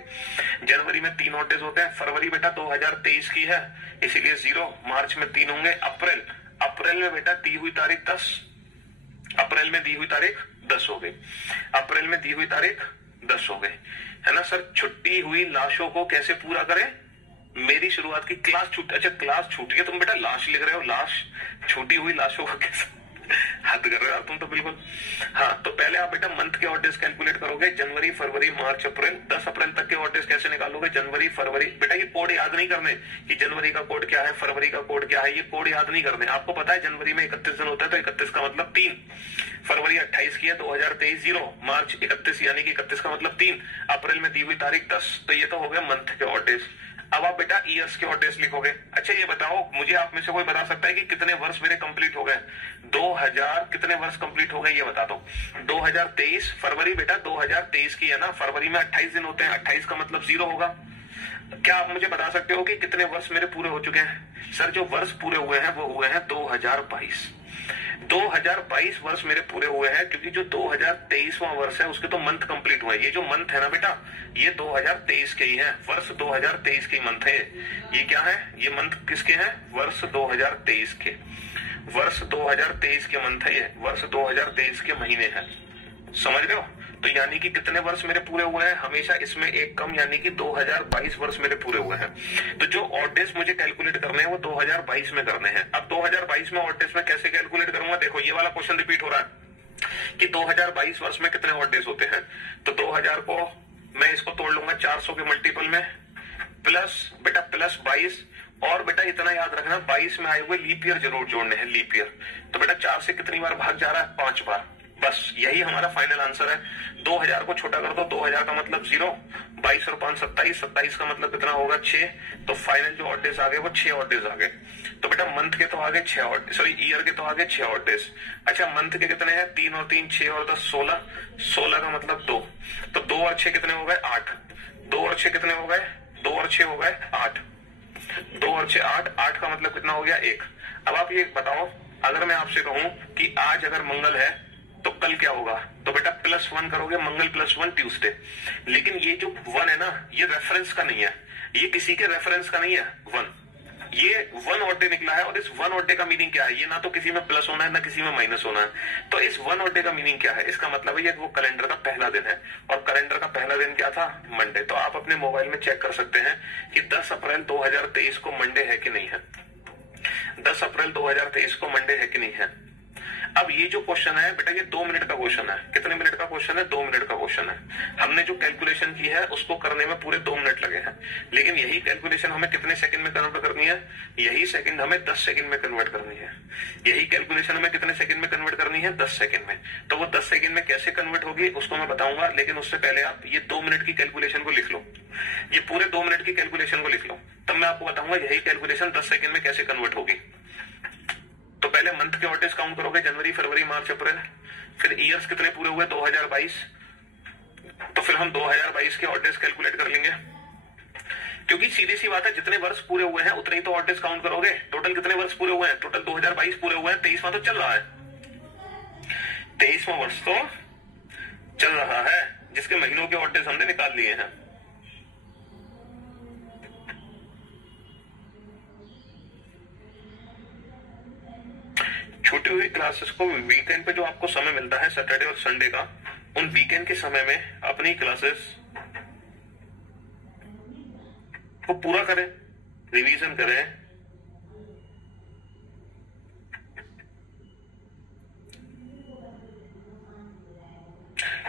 जनवरी में 3 ऑड डेज होते हैं, फरवरी बेटा 2023 की है इसीलिए 0, मार्च में 3 होंगे, अप्रैल में बेटा दी हुई तारीख 10, अप्रैल में दी हुई तारीख 10 हो गई, अप्रैल में दी हुई तारीख 10 हो गई, है ना सर। छुट्टी हुई लाशों को कैसे पूरा करें, मेरी शुरुआत की क्लास छूट, अच्छा क्लास छूट गई, तुम बेटा लाश लिख रहे हो, लाश छूटी हुई लाशों को कैसे, हद कर रहे हो तुम तो बिल्कुल। हाँ, तो पहले आप बेटा मंथ के ऑड डेज कैलकुलेट करोगे, जनवरी फरवरी मार्च अप्रैल। 10 अप्रैल तक के ऑड डेज कैसे निकालोगे, जनवरी फरवरी, बेटा ये कोड याद नहीं करने कि जनवरी का कोड क्या है, फरवरी का कोड क्या है, ये कोड याद नहीं करने। आपको पता है जनवरी में 31 दिन होता है, तो 31 का मतलब 3, फरवरी 28 की है 2023 0, मार्च 31 यानी कि 31 का मतलब 3, अप्रैल में दी हुई तारीख 10। तो ये तो हो गया मंथ के ऑड डेज। अब आप बेटा ईयर्स के ऑड डेज लिखोगे। अच्छा ये बताओ, मुझे आप में से कोई बता सकता है कि कितने वर्ष मेरे कंप्लीट हो गए, 2000 कितने वर्ष कंप्लीट हो गए, ये बता दो। 2023 फरवरी बेटा 2023 की है ना, फरवरी में 28 दिन होते हैं, 28 का मतलब 0 होगा। क्या आप मुझे बता सकते हो कि कितने वर्ष मेरे पूरे हो चुके हैं। सर जो वर्ष पूरे हुए हैं वो हुए हैं 2022 वर्ष मेरे पूरे हुए हैं, क्योंकि जो 2023वां वर्ष है उसके तो मंथ कंप्लीट हुए। ये जो मंथ है ना बेटा, ये 2023 के ही है, वर्ष 2023 के मंथ है। ये क्या है, ये मंथ किसके हैं, वर्ष 2023 के, वर्ष 2023 के मंथ है, ये वर्ष 2023 के महीने हैं, समझ रहे हो। तो यानी कि कितने वर्ष मेरे पूरे हुए हैं, हमेशा इसमें एक कम, यानी कि 2022 वर्ष मेरे पूरे हुए हैं। तो जो ऑड डेज मुझे कैलकुलेट करने हैं वो 2022 में करने हैं। अब 2022 में ऑड डेज में कैसे कैलकुलेट करूंगा, देखो ये वाला क्वेश्चन रिपीट हो रहा है कि 2022 वर्ष में कितने ऑड डेज होते हैं। तो 2000 को मैं इसको तोड़ लूंगा 400 के मल्टीपल में, प्लस बेटा प्लस 22, और बेटा इतना याद रखना 22 में आए हुए लीप ईयर जरूर जोड़ने हैं, लीप ईयर। तो बेटा 4 से कितनी बार भाग जा रहा है, 5 बार, बस यही हमारा फाइनल आंसर है। 2000 को छोटा कर दो, 2000 का मतलब 0, 22 और 5 27, 27 का मतलब कितना होगा 6। तो फाइनल जो ऑड डेज आ गए वो 6 ऑड डेज आ गए। तो बेटा मंथ के तो आगे 6 ऑड, सॉरी ईयर के तो आगे 6 ऑड डेज। अच्छा मंथ के कितने हैं, 3 और 3 6 और 10 16, 16 का मतलब 2, तो 2 और 6 कितने हो गए 8, 2 और 6 कितने हो गए, 2 और 6 हो गए 8, 2 और 6 8, 8 का मतलब कितना हो गया 1। अब आप ये बताओ, अगर मैं आपसे कहूं कि आज अगर मंगल है तो कल क्या होगा, तो बेटा +1 करोगे, मंगल +1 ट्यूसडे। लेकिन ये जो 1 है ना, ये रेफरेंस का नहीं है, ये किसी के रेफरेंस का नहीं है 1, ये 1 ऑड डे निकला है। और इस 1 ऑड डे का मीनिंग क्या है, ये ना तो किसी में प्लस होना है ना किसी में माइनस होना है। तो इस 1 ऑड डे का मीनिंग क्या है, इसका मतलब है ये वो कैलेंडर का पहला दिन है, और कैलेंडर का पहला दिन क्या था, मंडे। तो आप अपने मोबाइल में चेक कर सकते हैं कि 10 अप्रैल 2023 को मंडे है कि नहीं है, 10 अप्रैल 2023 को मंडे है कि नहीं है। अब ये जो क्वेश्चन है बेटा, ये 2 मिनट का क्वेश्चन है। कितने मिनट का क्वेश्चन है, 2 मिनट का क्वेश्चन है। हमने जो कैलकुलेशन की है उसको करने में पूरे 2 मिनट लगे हैं, लेकिन यही कैलकुलेशन हमें कितने सेकंड में कन्वर्ट करनी है, यही सेकंड हमें 10 सेकंड में कन्वर्ट करनी है। यही कैलकुलेशन हमें कितने सेकंड में कन्वर्ट करनी है, 10 सेकंड में। तो वो 10 सेकंड में कैसे कन्वर्ट होगी उसको मैं बताऊंगा, लेकिन उससे पहले आप ये 2 मिनट की कैलकुलेशन को लिख लो, ये पूरे 2 मिनट की कैलकुलेशन को लिख लो, तब मैं आपको बताऊंगा यही कैलकुलेशन 10 सेकंड में कैसे कन्वर्ट होगी। तो पहले मंथ के ऑड डेज काउंट करोगे, जनवरी फरवरी मार्च अप्रैल, फिर ईयर्स कितने पूरे हुए 2022, तो फिर हम 2022 के ऑड डेज कैलकुलेट कर लेंगे, क्योंकि सीधी सी बात है जितने वर्ष पूरे हुए हैं उतने ही तो ऑड डेज काउंट करोगे। टोटल कितने वर्ष पूरे हुए हैं, टोटल 2022 पूरे हुए हैं, 23वां तो चल रहा है, 23वां वर्ष तो चल रहा है, जिसके महीनों के ऑड डेज हमने निकाल लिए हैं। छूटी हुई क्लासेस को वीकेंड पे जो आपको समय मिलता है सैटरडे और संडे का, उन वीकेंड के समय में अपनी क्लासेस को पूरा करें, रिवीजन करें,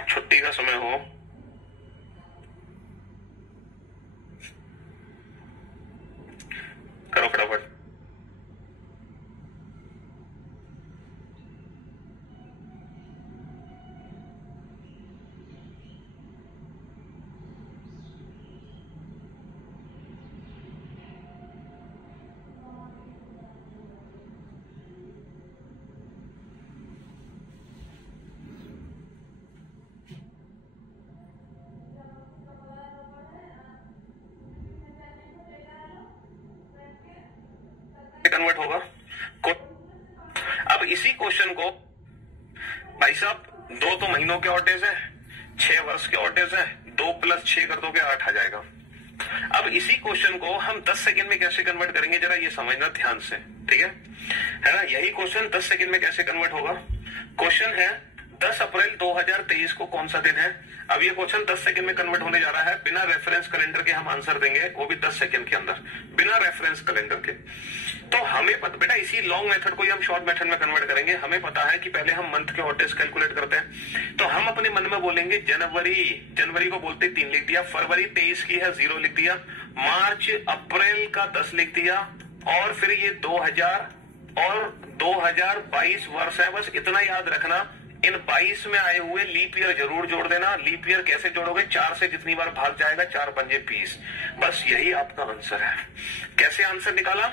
छुट्टी का समय हो, करो फटाफट। इसी क्वेश्चन को भाई साहब 2 तो महीनों के ऑड डेज है, 6 वर्ष के ऑड डेज है, 2 + 6 कर दोगे 8 आ जाएगा। अब इसी क्वेश्चन को हम 10 सेकंड में कैसे कन्वर्ट करेंगे, जरा ये समझना ध्यान से, ठीक है ना। यही क्वेश्चन 10 सेकंड में कैसे कन्वर्ट होगा। क्वेश्चन है 10 अप्रैल 2023 को कौन सा दिन है। अब ये क्वेश्चन 10 सेकंड में कन्वर्ट होने जा रहा है, बिना रेफरेंस कैलेंडर के हम आंसर देंगे, वो भी 10 सेकंड के अंदर, बिना रेफरेंस कैलेंडर के। तो हमें पता बेटा, इसी लॉन्ग मेथड को ही हम शॉर्ट मेथड में कन्वर्ट करेंगे। हमें पता है कि पहले हम मंथ के ऑड डेज कैलकुलेट करते हैं, तो हम अपने मन में बोलेंगे जनवरी को बोलते 3 लिख दिया, फरवरी 23 की है 0 लिख दिया, मार्च अप्रैल का 10 लिख दिया, और फिर ये 2000 और 2022 वर्ष है। बस इतना याद रखना, इन 22 में आए हुए लीप ईयर जरूर जोड़ देना। लीप ईयर कैसे जोड़ोगे, 4 से जितनी बार भाग जाएगा 4 × 5 = 20। बस यही आपका आंसर है। कैसे आंसर निकाला,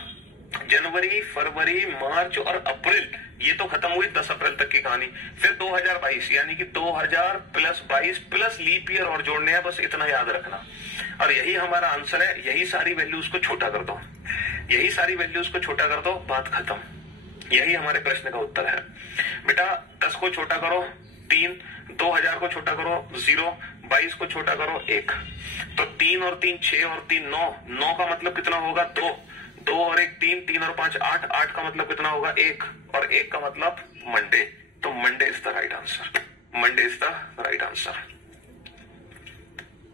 जनवरी, फरवरी, मार्च और अप्रैल, ये तो खत्म हुई 10 अप्रैल तक की कहानी। फिर 2022 यानी कि 2000 + 22 + लीप ईयर और जोड़ने हैं, बस इतना याद रखना। और यही हमारा आंसर है। यही सारी वैल्यूज को छोटा कर दो, यही सारी वैल्यूज को छोटा कर दो, बात खत्म। यही हमारे प्रश्न का उत्तर है। बेटा 10 को छोटा करो 3, 2000 को छोटा करो 0, 22 को छोटा करो 1, तो 3 और 3 6 और 3 9, 9 का मतलब कितना होगा 2, 2 और 1 3, 3 और 5 8, 8 का मतलब कितना होगा 1, और 1 का मतलब मंडे। तो Monday is the right answer, Monday is the right answer,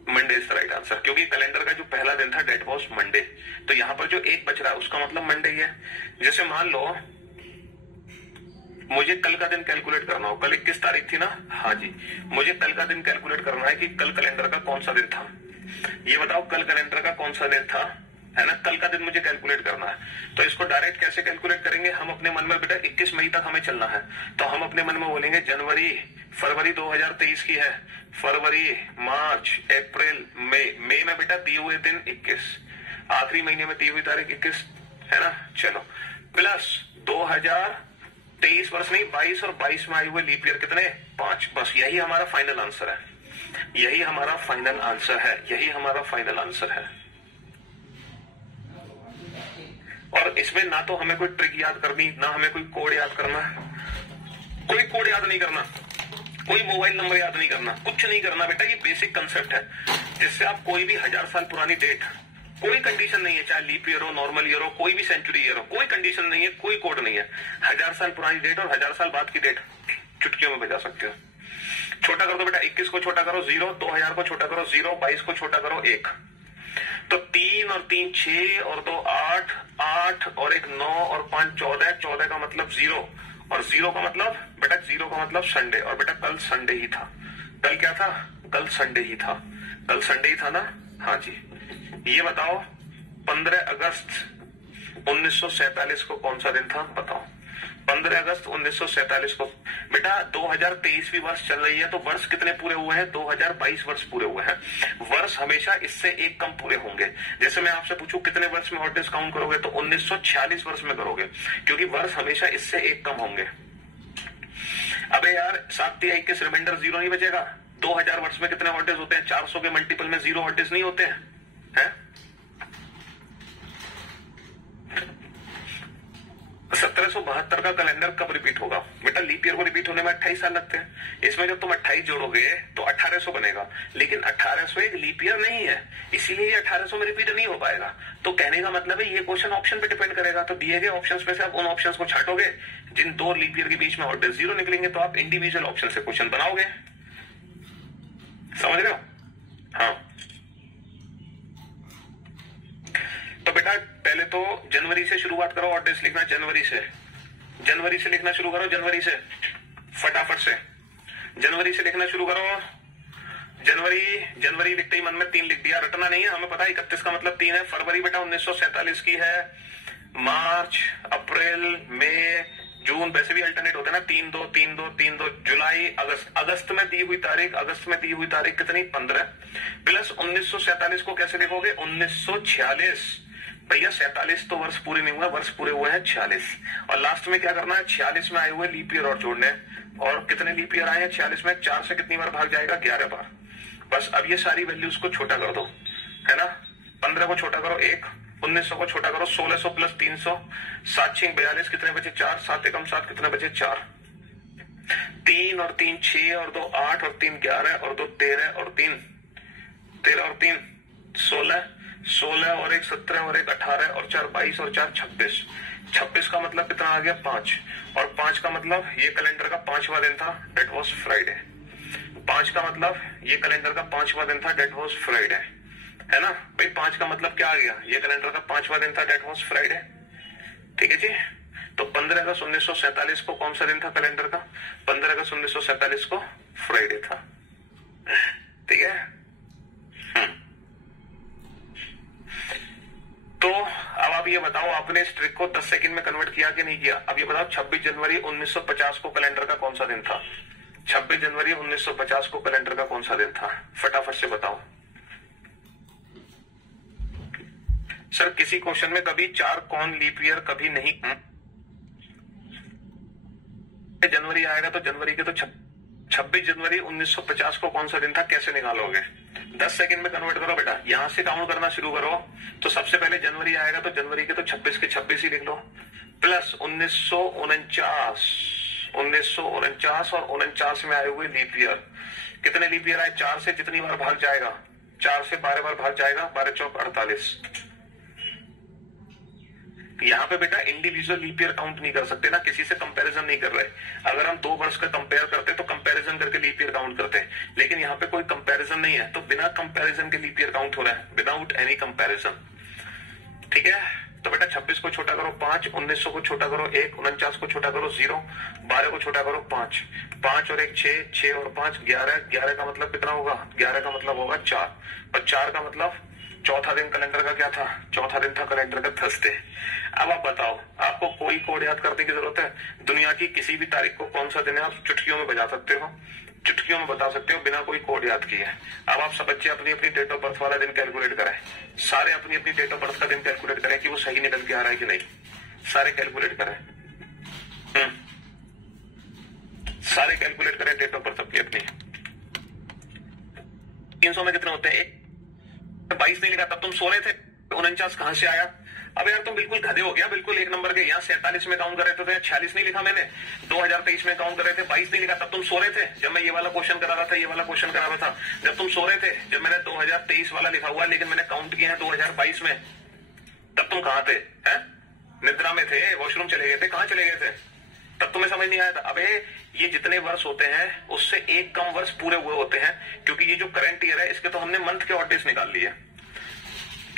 Monday is the right answer. क्योंकि कैलेंडर का जो पहला दिन था डेट वॉज मंडे, तो यहां पर जो 1 बच रहा है उसका मतलब मंडे ही है। जैसे मान लो मुझे कल का दिन कैलकुलेट करना हो, कल 21 तारीख थी ना, हाँ जी, मुझे कल का दिन कैलकुलेट करना है कि कल कैलेंडर का कौन सा दिन था। ये बताओ कल कैलेंडर का कौन सा दिन था, है ना, कल का दिन मुझे कैलकुलेट करना है। तो इसको डायरेक्ट कैसे कैलकुलेट करेंगे, हम अपने मन में बेटा 21 मई तक हमें चलना है, तो हम अपने मन में बोलेंगे जनवरी, फरवरी 2023 की है, फरवरी, मार्च, अप्रैल, मई में बेटा दिए हुए दिन 21, आखिरी महीने में दी हुई तारीख 21, है ना। चलो प्लस 2023 वर्ष नहीं 22, और 22 में आए हुए लीप ईयर कितने 5। बस यही हमारा फाइनल आंसर है, यही हमारा फाइनल आंसर है, यही हमारा फाइनल आंसर है। और इसमें ना तो हमें कोई ट्रिक याद करनी, ना हमें कोई कोड याद करना, कोई कोड याद नहीं करना, कोई मोबाइल नंबर याद नहीं करना, कुछ नहीं करना बेटा। ये बेसिक कंसेप्ट है जिससे आप कोई भी 1000 साल पुरानी डेट, कोई कंडीशन नहीं है, चाहे लीप ईयर हो, नॉर्मल ईयर हो, कोई भी सेंचुरी ईयर हो, कोई कंडीशन नहीं है, कोई कोड नहीं है। 1000 साल पुरानी डेट और 1000 साल बाद की डेट चुटकियों में बजा सकते हो। छोटा कर दो बेटा, 21 को छोटा करो 0, 2000 को छोटा करो 0, 22 को छोटा करो 1, तो 3 और 3 6 और 2 8, 8 और 1 9 और 5 14, 14 का मतलब 0, और 0 का मतलब बेटा 0 का मतलब संडे, और बेटा कल संडे ही था। कल क्या था, कल संडे ही था, कल संडे ही था ना, हाँ जी। ये बताओ 15 अगस्त 1947 को कौन सा दिन था, बताओ। 15 अगस्त 1947 को बेटा 2023वीं वर्ष चल रही है, तो वर्ष कितने पूरे हुए हैं, 2022 वर्ष पूरे हुए हैं। वर्ष हमेशा इससे एक कम पूरे होंगे। जैसे मैं आपसे पूछूं कितने वर्ष में ऑड डेज काउंट करोगे, तो 1946 वर्ष में करोगे, क्योंकि वर्ष हमेशा इससे एक कम होंगे। अबे यार 7 × 21 रिमाइंडर 0 नहीं बचेगा। 2000 वर्ष में कितने ऑड डेज होते हैं, 400 के मल्टीपल में 0 ऑड डेज नहीं होते हैं, है? 1772 का कैलेंडर कब रिपीट होगा बेटा, लीप ईयर को रिपीट होने में 28 साल लगते हैं। इसमें जब तुम 28 जोड़ोगे तो 1800 बनेगा, लेकिन 1800 एक लीप ईयर नहीं है, इसीलिए 1800 में रिपीट नहीं हो पाएगा। तो कहने का मतलब है ये क्वेश्चन ऑप्शन पे डिपेंड करेगा। तो दिए गए ऑप्शंस में से आप उन ऑप्शंस को छांटोगे जिन 2 लीप ईयर के बीच में ऑड डेज 0 निकलेंगे, तो आप इंडिविजुअल ऑप्शन से क्वेश्चन बनाओगे। समझ रहे हो? हाँ, तो बेटा पहले तो जनवरी से शुरुआत करो, ऑड डेज लिखना जनवरी से लिखना शुरू करो, जनवरी से फटाफट से जनवरी से लिखना शुरू करो। जनवरी लिखते ही मन में 3 लिख दिया, रटना नहीं है, हमें पता है 31 का मतलब 3 है। फरवरी बेटा 1947 की है, मार्च, अप्रैल, मई, जून वैसे भी अल्टरनेट होते हैं ना, 3 2 3 2 3 2, जुलाई, अगस्त में दी हुई तारीख कितनी 15, प्लस 1947 को कैसे लिखोगे 1946। भैया 47 तो वर्ष पूरे नहीं हुआ, वर्ष पूरे हुए हैं 46, और लास्ट में क्या करना है 46 में आए हुए लीप ईयर और जोड़ने। और कितने लीप ईयर आए हैं 46 में, 4 से कितनी बार भाग जाएगा 11 बार। बस अब ये सारी वैल्यूज को छोटा कर दो, है ना। 15 को छोटा करो 1, 1900 को छोटा करो, 1600 प्लस 300, 7 6 42, कितने बचे 4, 7 एकम 7, कितने बचे 4, 3 और 3 6 और 2 8 और 3 11 और 2 13 और 3 13 और 3 16, 16 और 1 17 और 1 18 और 4 22 और 4 26, 26 का मतलब कितना आ गया 5, और 5 का मतलब ये कैलेंडर का 5वां दिन था, डेट वॉज फ्राइडे। 5 का मतलब ये कैलेंडर का 5वां दिन था, डेट वॉज फ्राइडे, है ना भाई। 5 का मतलब क्या आ गया, ये कैलेंडर का 5वां दिन था, डेट वॉज फ्राइडे। ठीक है जी। तो 15 अगस्त 1947 को कौन सा दिन था कैलेंडर का, 15 अगस्त 1947 को फ्राइडे था। ठीक है। तो अब आप ये बताओ, आपने इस ट्रिक को 10 सेकंड में कन्वर्ट किया कि नहीं किया। अब ये बताओ 26 जनवरी 1950 को कैलेंडर का कौन सा दिन था, 26 जनवरी 1950 को कैलेंडर का कौन सा दिन था, फटाफट से बताओ। सर किसी क्वेश्चन में कभी 4 कौन लीप ईयर कभी नहीं, जनवरी आएगा तो जनवरी के तो 26 जनवरी 1950 को कौन सा दिन था, कैसे निकालोगे। 10 सेकंड में कन्वर्ट करो बेटा, यहां से काउंट करना शुरू करो। तो सबसे पहले जनवरी आएगा तो जनवरी के तो 26 के 26 ही लिख लो, प्लस 1949 और 49 में आए हुए लीप ईयर। कितने लीप ईयर आए, 4 से जितनी बार भाग जाएगा, 4 से 12 बार भाग जाएगा, 12 चौक 48। यहाँ पे बेटा इंडिविजुअल लीप ईयर काउंट नहीं कर सकते ना, किसी से कंपैरिजन नहीं कर रहे। अगर हम 2 वर्ष का कंपेयर करते तो कंपैरिजन करके लीप ईयर काउंट करते, लेकिन यहाँ पे कोई कंपैरिजन नहीं है, तो बिना कंपैरिजन के लीप ईयर काउंट हो रहा है, विदाउट एनी कंपैरिजन। ठीक है। तो बेटा 26 को छोटा करो 5, 1900 को छोटा करो 1, 49 को छोटा करो 0, 12 को छोटा करो 5, 5 और 1 6, 6 और 5 11, 11 का मतलब कितना होगा, 11 का मतलब होगा 4, और 4 का मतलब चौथा दिन कैलेंडर का क्या था, चौथा दिन था कैलेंडर का थर्सडे। अब आप बताओ, आपको कोई कोड याद करने की जरूरत है, दुनिया की किसी भी तारीख को कौन सा दिन है आप चुटकियों में बजा सकते हो, चुटकियों में बता सकते हो बिना कोई कोड याद किए। अब आप सब बच्चे अपनी अपनी डेट ऑफ बर्थ वाला दिन कैलकुलेट करें, सारे अपनी अपनी डेट ऑफ बर्थ का दिन कैलकुलेट करें कि वो सही निकल के आ रहा है कि नहीं, सारे कैलकुलेट करें। सारे कैलकुलेट करें डेट ऑफ बर्थ अपनी अपनी। 300 में कितने होते हैं, 22 नहीं लिखा तब तुम सो रहे थे, 49 कहां से आया। अब यार तुम बिल्कुल गधे हो गया, बिल्कुल 1 नंबर के। यहाँ 47 में काउंट कर रहे थे तो 46 नहीं लिखा मैंने, 2023 में काउंट कर रहे थे 22 नहीं लिखा, तब तुम सो रहे थे जब मैं ये वाला क्वेश्चन करा रहा था, ये वाला क्वेश्चन करा रहा था जब तुम सो रहे थे, जब मैंने 2023 वाला लिखा हुआ लेकिन मैंने काउंट किया है 2022 में, तब तुम कहां थे, हैं? निद्रा में थे, वॉशरूम चले गए थे, कहां चले गए थे, तब तुम्हें समझ नहीं आया था। अबे ये जितने वर्ष होते हैं उससे एक कम वर्ष पूरे हुए होते हैं, क्योंकि ये जो करंट ईयर है इसके तो हमने मंथ के ऑड डेज निकाल लिए।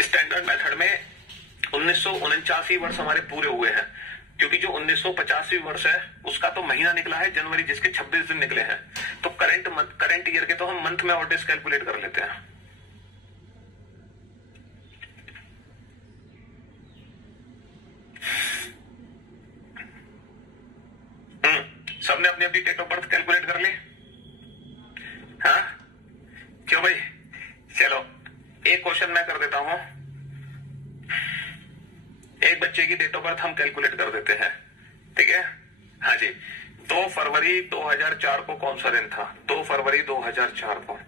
स्टैंडर्ड मेथड में 1949 वर्ष हमारे पूरे हुए हैं, क्योंकि जो 1950 वर्ष है उसका तो महीना निकला है जनवरी, जिसके 26 दिन निकले हैं। तो करंट ईयर के तो हम मंथ में ऑड डेज कैलकुलेट कर लेते हैं। सबने अपनी अपनी डेट ऑफ बर्थ कैलकुलेट कर ली, हाँ क्यों भाई। चलो एक क्वेश्चन मैं कर देता हूं, एक बच्चे की डेट ऑफ बर्थ हम कैलकुलेट कर देते हैं, ठीक है। हाँ जी, 2 फरवरी 2004 को कौन सा दिन था, 2 फरवरी 2004 को।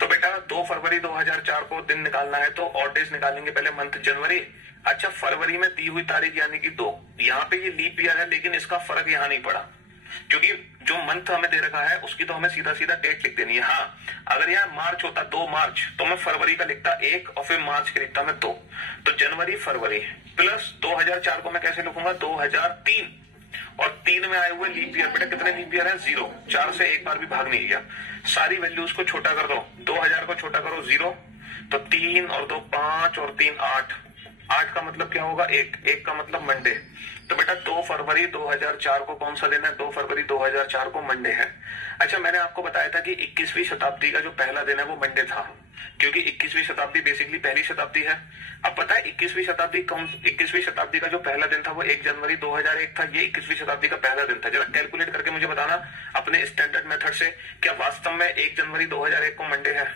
तो बेटा 2 फरवरी 2004 को दिन निकालना है तो ऑड डेज निकालेंगे, पहले मंथ जनवरी। अच्छा फरवरी में दी हुई तारीख यानी कि 2, यहाँ पे ये लीप ईयर है लेकिन इसका फर्क यहाँ नहीं पड़ा, क्योंकि जो मंथ हमें दे रखा है उसकी तो हमें सीधा सीधा डेट लिख देनी है। हाँ अगर यहाँ मार्च होता 2 मार्च तो मैं फरवरी का लिखता 1 और फिर मार्च का लिखता मैं 2, तो जनवरी फरवरी प्लस 2004 को मैं कैसे लिखूंगा 2003, और 3 में आए हुए लीप ईयर। बेटा कितने लीप ईयर है 0, 4 से एक बार भी भाग नहीं गया। सारी वैल्यूज को छोटा कर दो, 2000 को छोटा करो 0, तो 3 और 2 5 और 3 8, 8 का मतलब क्या होगा 1, 1 का मतलब मंडे। तो बेटा 2 फरवरी 2004 को कौन सा दिन है, 2 फरवरी 2004 को मंडे है। अच्छा मैंने आपको बताया था कि 21वीं शताब्दी का जो पहला दिन है वो मंडे था, क्योंकि 21वीं शताब्दी बेसिकली पहली शताब्दी है। अब पता है 21वीं शताब्दी का जो पहला दिन था वो 1 जनवरी 2001 था, ये 21वीं शताब्दी का पहला दिन था। जरा कैलकुलेट करके मुझे बताना अपने स्टैंडर्ड मेथड से, क्या वास्तव में 1 जनवरी 2001 को मंडे है।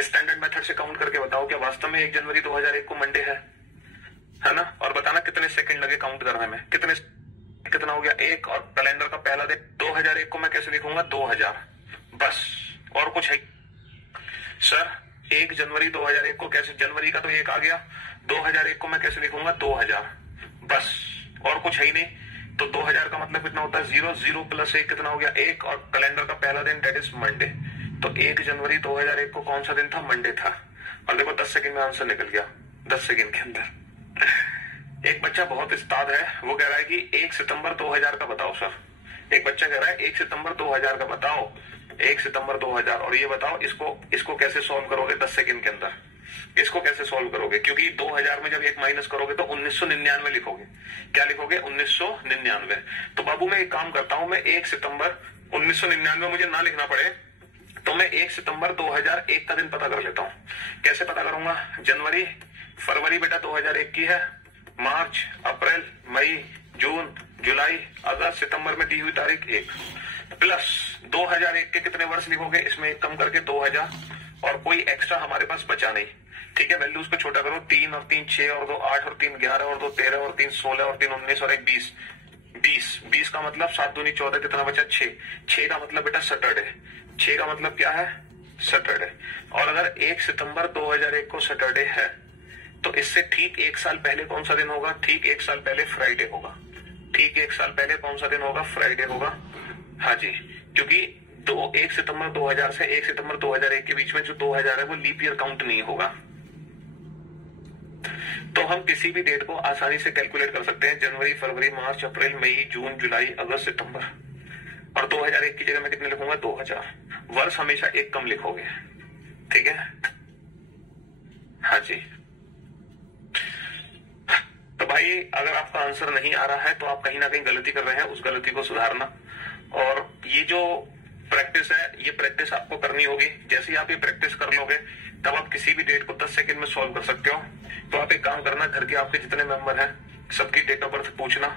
स्टैंडर्ड मेथड से काउंट करके बताओ क्या वास्तव में 1 जनवरी 2001 को मंडे है ना। और बताना कितने सेकंड लगे काउंट करने में, कितना हो गया 1, और कैलेंडर का पहला दिन 2001 को मैं कैसे लिखूंगा 2000, बस और कुछ है सर। 1 जनवरी 2001 को कैसे, जनवरी का तो 1 आ गया, 2001 को मैं कैसे लिखूंगा 2000, बस और कुछ है ही नहीं। तो 2000 का मतलब कितना होता है 0, 0 प्लस 1 कितना हो गया 1, और कैलेंडर का पहला दिन दैट इज मंडे। तो 1 जनवरी 2001 को कौन सा दिन था, मंडे था। और देखो 10 सेकंड में आंसर निकल गया, 10 सेकंड के अंदर। एक बच्चा बहुत उस्ताद है, वो कह रहा है कि 1 सितंबर 2000 का बताओ सर। एक बच्चा कह रहा है 1 सितंबर 2000 का बताओ, 1 सितंबर 2000, और ये बताओ इसको कैसे सॉल्व करोगे 10 सेकंड के अंदर। इसको कैसे सॉल्व करोगे, क्योंकि 2000 में जब 1 माइनस करोगे तो 1999 लिखोगे। क्या लिखोगे 1999। तो बाबू मैं एक काम करता हूं, मैं 1 सितंबर 1999 मुझे ना लिखना पड़े तो मैं 1 सितंबर 2001 का दिन पता कर लेता हूं। कैसे पता करूंगा, जनवरी फरवरी बेटा 2001 की है, मार्च अप्रैल मई जून जुलाई अगस्त सितंबर में दी हुई तारीख 1 प्लस 2001 के कितने वर्ष लिखोगे, इसमें एक कम करके 2000, और कोई एक्स्ट्रा हमारे पास बचा नहीं। ठीक है, वैल्यूज को छोटा करो, 3 और 3 6 और 2 8 और 3 11 और 2 13 और 3 16 और 3 19 और 1 20, 20 का मतलब 7 दूनी 14, कितना बचा 6 का मतलब बेटा सैटरडे, 6 का मतलब क्या है सैटरडे। और अगर 1 सितंबर 2001 को सैटरडे है तो इससे ठीक 1 साल पहले कौन सा दिन होगा, ठीक 1 साल पहले फ्राइडे होगा। ठीक 1 साल पहले कौन सा दिन होगा, फ्राइडे होगा। हाँ जी, क्योंकि 1 सितंबर 2000 से 1 सितंबर 2001 के बीच में जो 2000 है वो लीप ईयर काउंट नहीं होगा। तो हम किसी भी डेट को आसानी से कैलकुलेट कर सकते हैं, जनवरी फरवरी मार्च अप्रैल मई जून जुलाई अगस्त सितंबर। और 2001 की जगह मैं कितने लिखूंगा 2000। वर्ष हमेशा एक कम लिखोगे, ठीक है। हाँ जी, तो भाई अगर आपका आंसर नहीं आ रहा है तो आप कहीं ना कहीं गलती कर रहे हैं, उस गलती को सुधारना। और ये जो प्रैक्टिस है, ये प्रैक्टिस आपको करनी होगी। जैसे ही आप ये प्रैक्टिस कर लोगे तब आप किसी भी डेट को 10 सेकंड में सॉल्व कर सकते हो। तो आप एक काम करना, घर के आपके जितने मेंबर हैं सबकी डेट ऑफ बर्थ पूछना,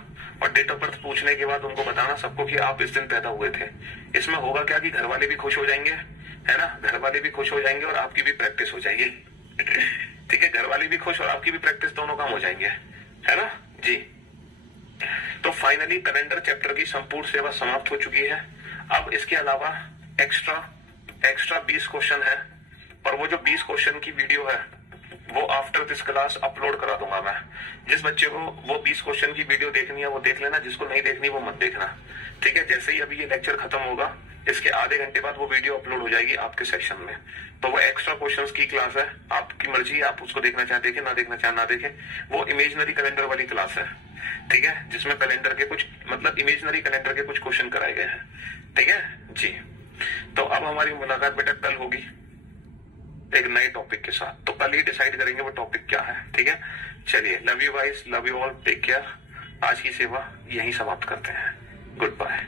और डेट ऑफ बर्थ पूछने के बाद उनको बताना सबको कि आप इस दिन पैदा हुए थे। इसमें होगा क्या कि घर वाले भी खुश हो जाएंगे, है ना, घर वाले भी खुश हो जाएंगे और आपकी भी प्रैक्टिस हो जाएगी। ठीक है, घर वाले भी खुश और आपकी भी प्रैक्टिस, दोनों काम हो जाएंगे, है ना जी। तो फाइनली कैलेंडर चैप्टर की संपूर्ण सेवा समाप्त हो चुकी है। अब इसके अलावा एक्स्ट्रा 20 क्वेश्चन है, और वो जो 20 क्वेश्चन की वीडियो है वो आफ्टर दिस क्लास अपलोड करा दूंगा मैं। जिस बच्चे को वो 20 क्वेश्चन की वीडियो देखनी है वो देख लेना, जिसको नहीं देखनी वो मत देखना, ठीक है। जैसे ही अभी ये लेक्चर खत्म होगा इसके आधे घंटे बाद वो वीडियो अपलोड हो जाएगी आपके सेक्शन में। तो वो एक्स्ट्रा क्वेश्चंस की क्लास है, आपकी मर्जी है, आप उसको देखना चाहे देखें, ना देखना चाहे ना देखें। वो इमेजिनरी कैलेंडर वाली क्लास है, ठीक है, जिसमें कैलेंडर के कुछ मतलब इमेजिनरी कैलेंडर के कुछ क्वेश्चन कराए गए हैं, ठीक है जी। तो अब हमारी मुलाकात बेटा कल होगी एक नए टॉपिक के साथ। तो कल ही डिसाइड करेंगे वो टॉपिक क्या है, ठीक है। चलिए, love you guys, love you all, take care. आज की सेवा यहीं समाप्त करते हैं। Good bye.